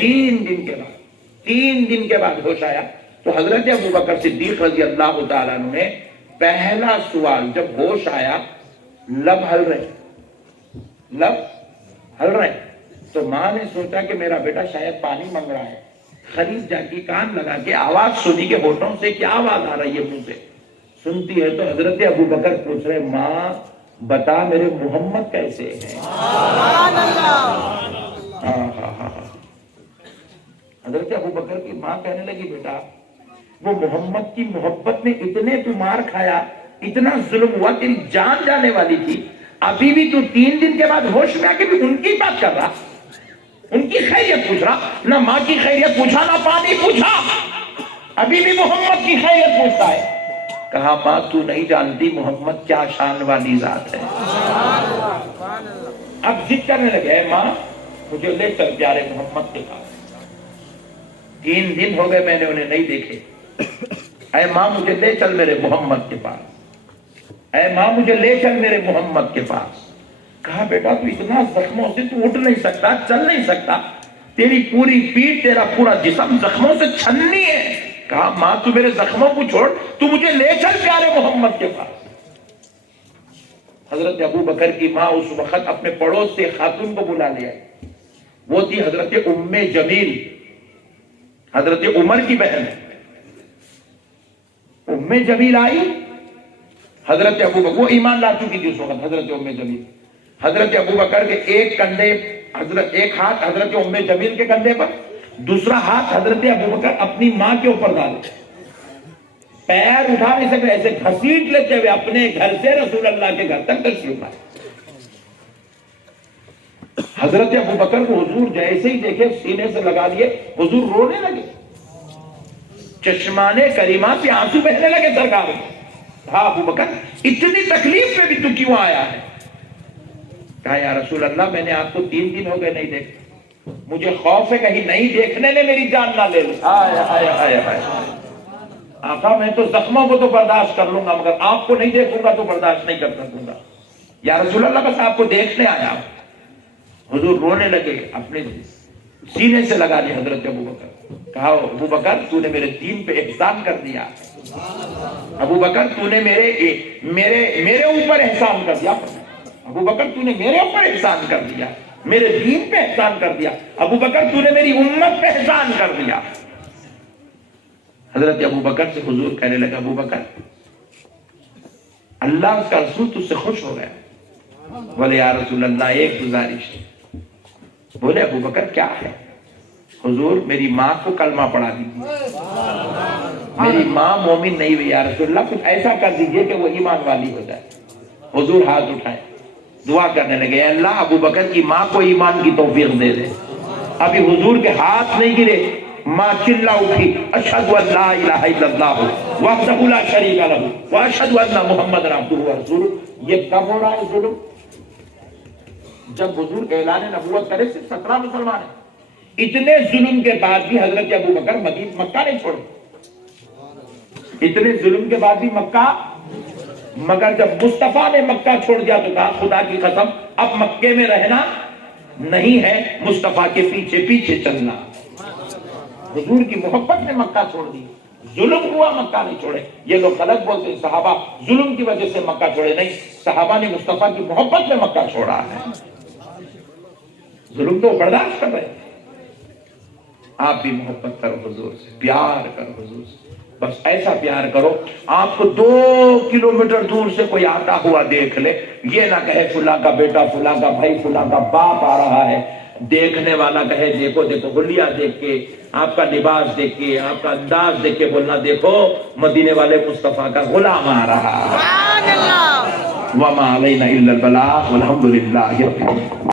3 دن کے بعد. 3 دن کے بعد ہوش آیا تو حضرت ابوبکر صدیق رضی اللہ تعالیٰ عنہ نے پہلا سوال جب ہوش آیا، لب ہل رہے تو ماں نے سوچا کہ میرا بیٹا شاید پانی مانگ رہا ہے. خرید جا کے کان لگا کے آواز سنی کہ ہونٹوں سے کیا آواز آ رہی ہے منہ سے. سنتی ہے تو حضرت ابوبکر پوچھ رہے ماں بتا میرے محمد کیسے ہیں. حضرت ابوبکر کی ماں کہنے لگی بیٹا وہ محمد کی محبت میں اتنے تو مار کھایا، اتنا ظلم ہوا، تیری جان جانے والی تھی، ابھی بھی تو 3 دن کے بعد ہوش میں آ کے بھی ان کی بات کر رہا، ان کی خیریت پوچھ رہا، نہ ماں کی خیریت پوچھا نہ پانی پوچھا، ابھی بھی محمد کی خیریت پوچھتا ہے. کہا ماں تو نہیں جانتی محمد کیا شان والی ذات ہے. اب ضد کرنے لگے اے ماں مجھے لے چل پیارے محمد کے پاس، 3 دن ہو گئے میں نے انہیں نہیں دیکھے. اے ماں مجھے لے چل میرے محمد کے پاس، اے ماں مجھے لے چل میرے محمد کے پاس. کہا بیٹا تو اتنا زخموں سے تو اٹھ نہیں سکتا، چل نہیں سکتا، تیری پوری پیٹھ تیرا پورا جسم زخموں سے چھننی ہے. کہا ماں تو میرے زخموں کو چھوڑ، تو مجھے لے چل پیارے محمد کے پاس. حضرت ابوبکر کی ماں اس وقت اپنے پڑوس سے خاتون کو بلا لیا. وہ تھی حضرت ام جمیل، حضرت عمر کی بہن. ام جمیل آئی، حضرت ابوبکر، وہ ایمان لا چکی تھی اس وقت حضرت ام جمیل. حضرت ابوبکر کے ایک ہاتھ حضرت ام جمیل کے کندھے پر، دوسرا ہاتھ حضرت ابوبکر اپنی ماں کے اوپر ڈالے، پیر اٹھا نہیں سکتے، ایسے گھسیٹ لیتے ہوئے اپنے گھر سے رسول اللہ کے گھر تک تشریف لائے. حضرت ابوبکر کو حضور جیسے ہی دیکھے سینے سے لگا لیے، حضور رونے لگے، چشمان کریمہ سے آنسو بہنے لگے سرکار. ہاں ابوبکر اتنی تکلیف میں بھی تو کیوں آیا ہے؟ کہا یا رسول اللہ میں نے آپ کو 3 دن ہو گئے نہیں دیکھا، مجھے خوف ہے کہیں نہیں دیکھنے نے میری جان نہ لے لے. آقا میں تو زخموں کو تو برداشت کر لوں گا مگر آپ کو نہیں دیکھوں گا تو برداشت نہیں کر سکوں گا. یا رسول اللہ بس آپ کو دیکھنے آیا. حضور رونے لگے، اپنے سینے سے لگا لیا حضرت ابوبکر. کہا ابوبکر تو نے میرے دین پہ احسان کر دیا، ابوبکر تو نے میرے اوپر احسان کر دیا، ابوبکر تو نے میرے اوپر احسان کر دیا، میرے دین پہ احسان کر دیا، ابوبکر تو نے میری امت پہ احسان کر دیا. حضرت ابوبکر سے حضور کہنے لگا ابوبکر اللہ اس کا رسول تجھ سے خوش ہو گیا. بولے یا رسول اللہ ایک گزارش ہے. بولے ابوبکر کیا ہے؟ حضور میری ماں کو کلمہ پڑھا دیجیے، میری ماں مومن نہیں ہوئی، یا رسول اللہ کچھ ایسا کر دیجئے کہ وہ ایمان والی ہو جائے. حضور ہاتھ اٹھائے دعا کرنے لگے اے اللہ ابوبکر کی ماں کو ایمان کی توفیق دے دے. ابھی حضور کے ہاتھ نہیں گرے، ماں چلا اٹھی اشہد ان لا الہ الا اللہ وحدہ لا شریک لہ واشہد ان محمد عبدہ ورسولہ. یہ کب ہو رہا ہے ظلم؟ جب حضور اعلان نبوت کرے صرف 17 مسلمان ہیں. اتنے ظلم کے بعد بھی حضرت ابوبکر مکہ نہیں چھوڑے، اتنے ظلم کے بعد بھی مکہ، مگر جب مصطفیٰ نے مکہ چھوڑ دیا تو کہا خدا کی قسم اب مکے میں رہنا نہیں ہے، مصطفیٰ کے پیچھے پیچھے چلنا. حضور کی محبت نے مکہ چھوڑ دی، ظلم ہوا مکہ نہیں چھوڑے. یہ لوگ غلط بولتے ہیں صحابہ ظلم کی وجہ سے مکہ چھوڑے، نہیں، صحابہ نے مصطفیٰ کی محبت میں مکہ چھوڑا ہے. ظلم تو برداشت کر رہے ہیں. آپ بھی محبت کرو حضور سے، پیار کرو حضور سے، بس ایسا پیار کرو آپ کو 2 کلومیٹر دور سے کوئی آتا ہوا دیکھ لے، یہ نہ کہے فلاں کا بیٹا، فلاں کا بھائی، فلاں کا باپ آ رہا ہے. دیکھنے والا کہے دیکھو دیکھو، حلیہ دیکھ کے، آپ کا لباس دیکھ کے، آپ کا انداز دیکھ کے بولنا دیکھو مدینے والے مصطفیٰ کا غلام آ رہا ہے. وما علینا الا البلاغ والحمد للہ.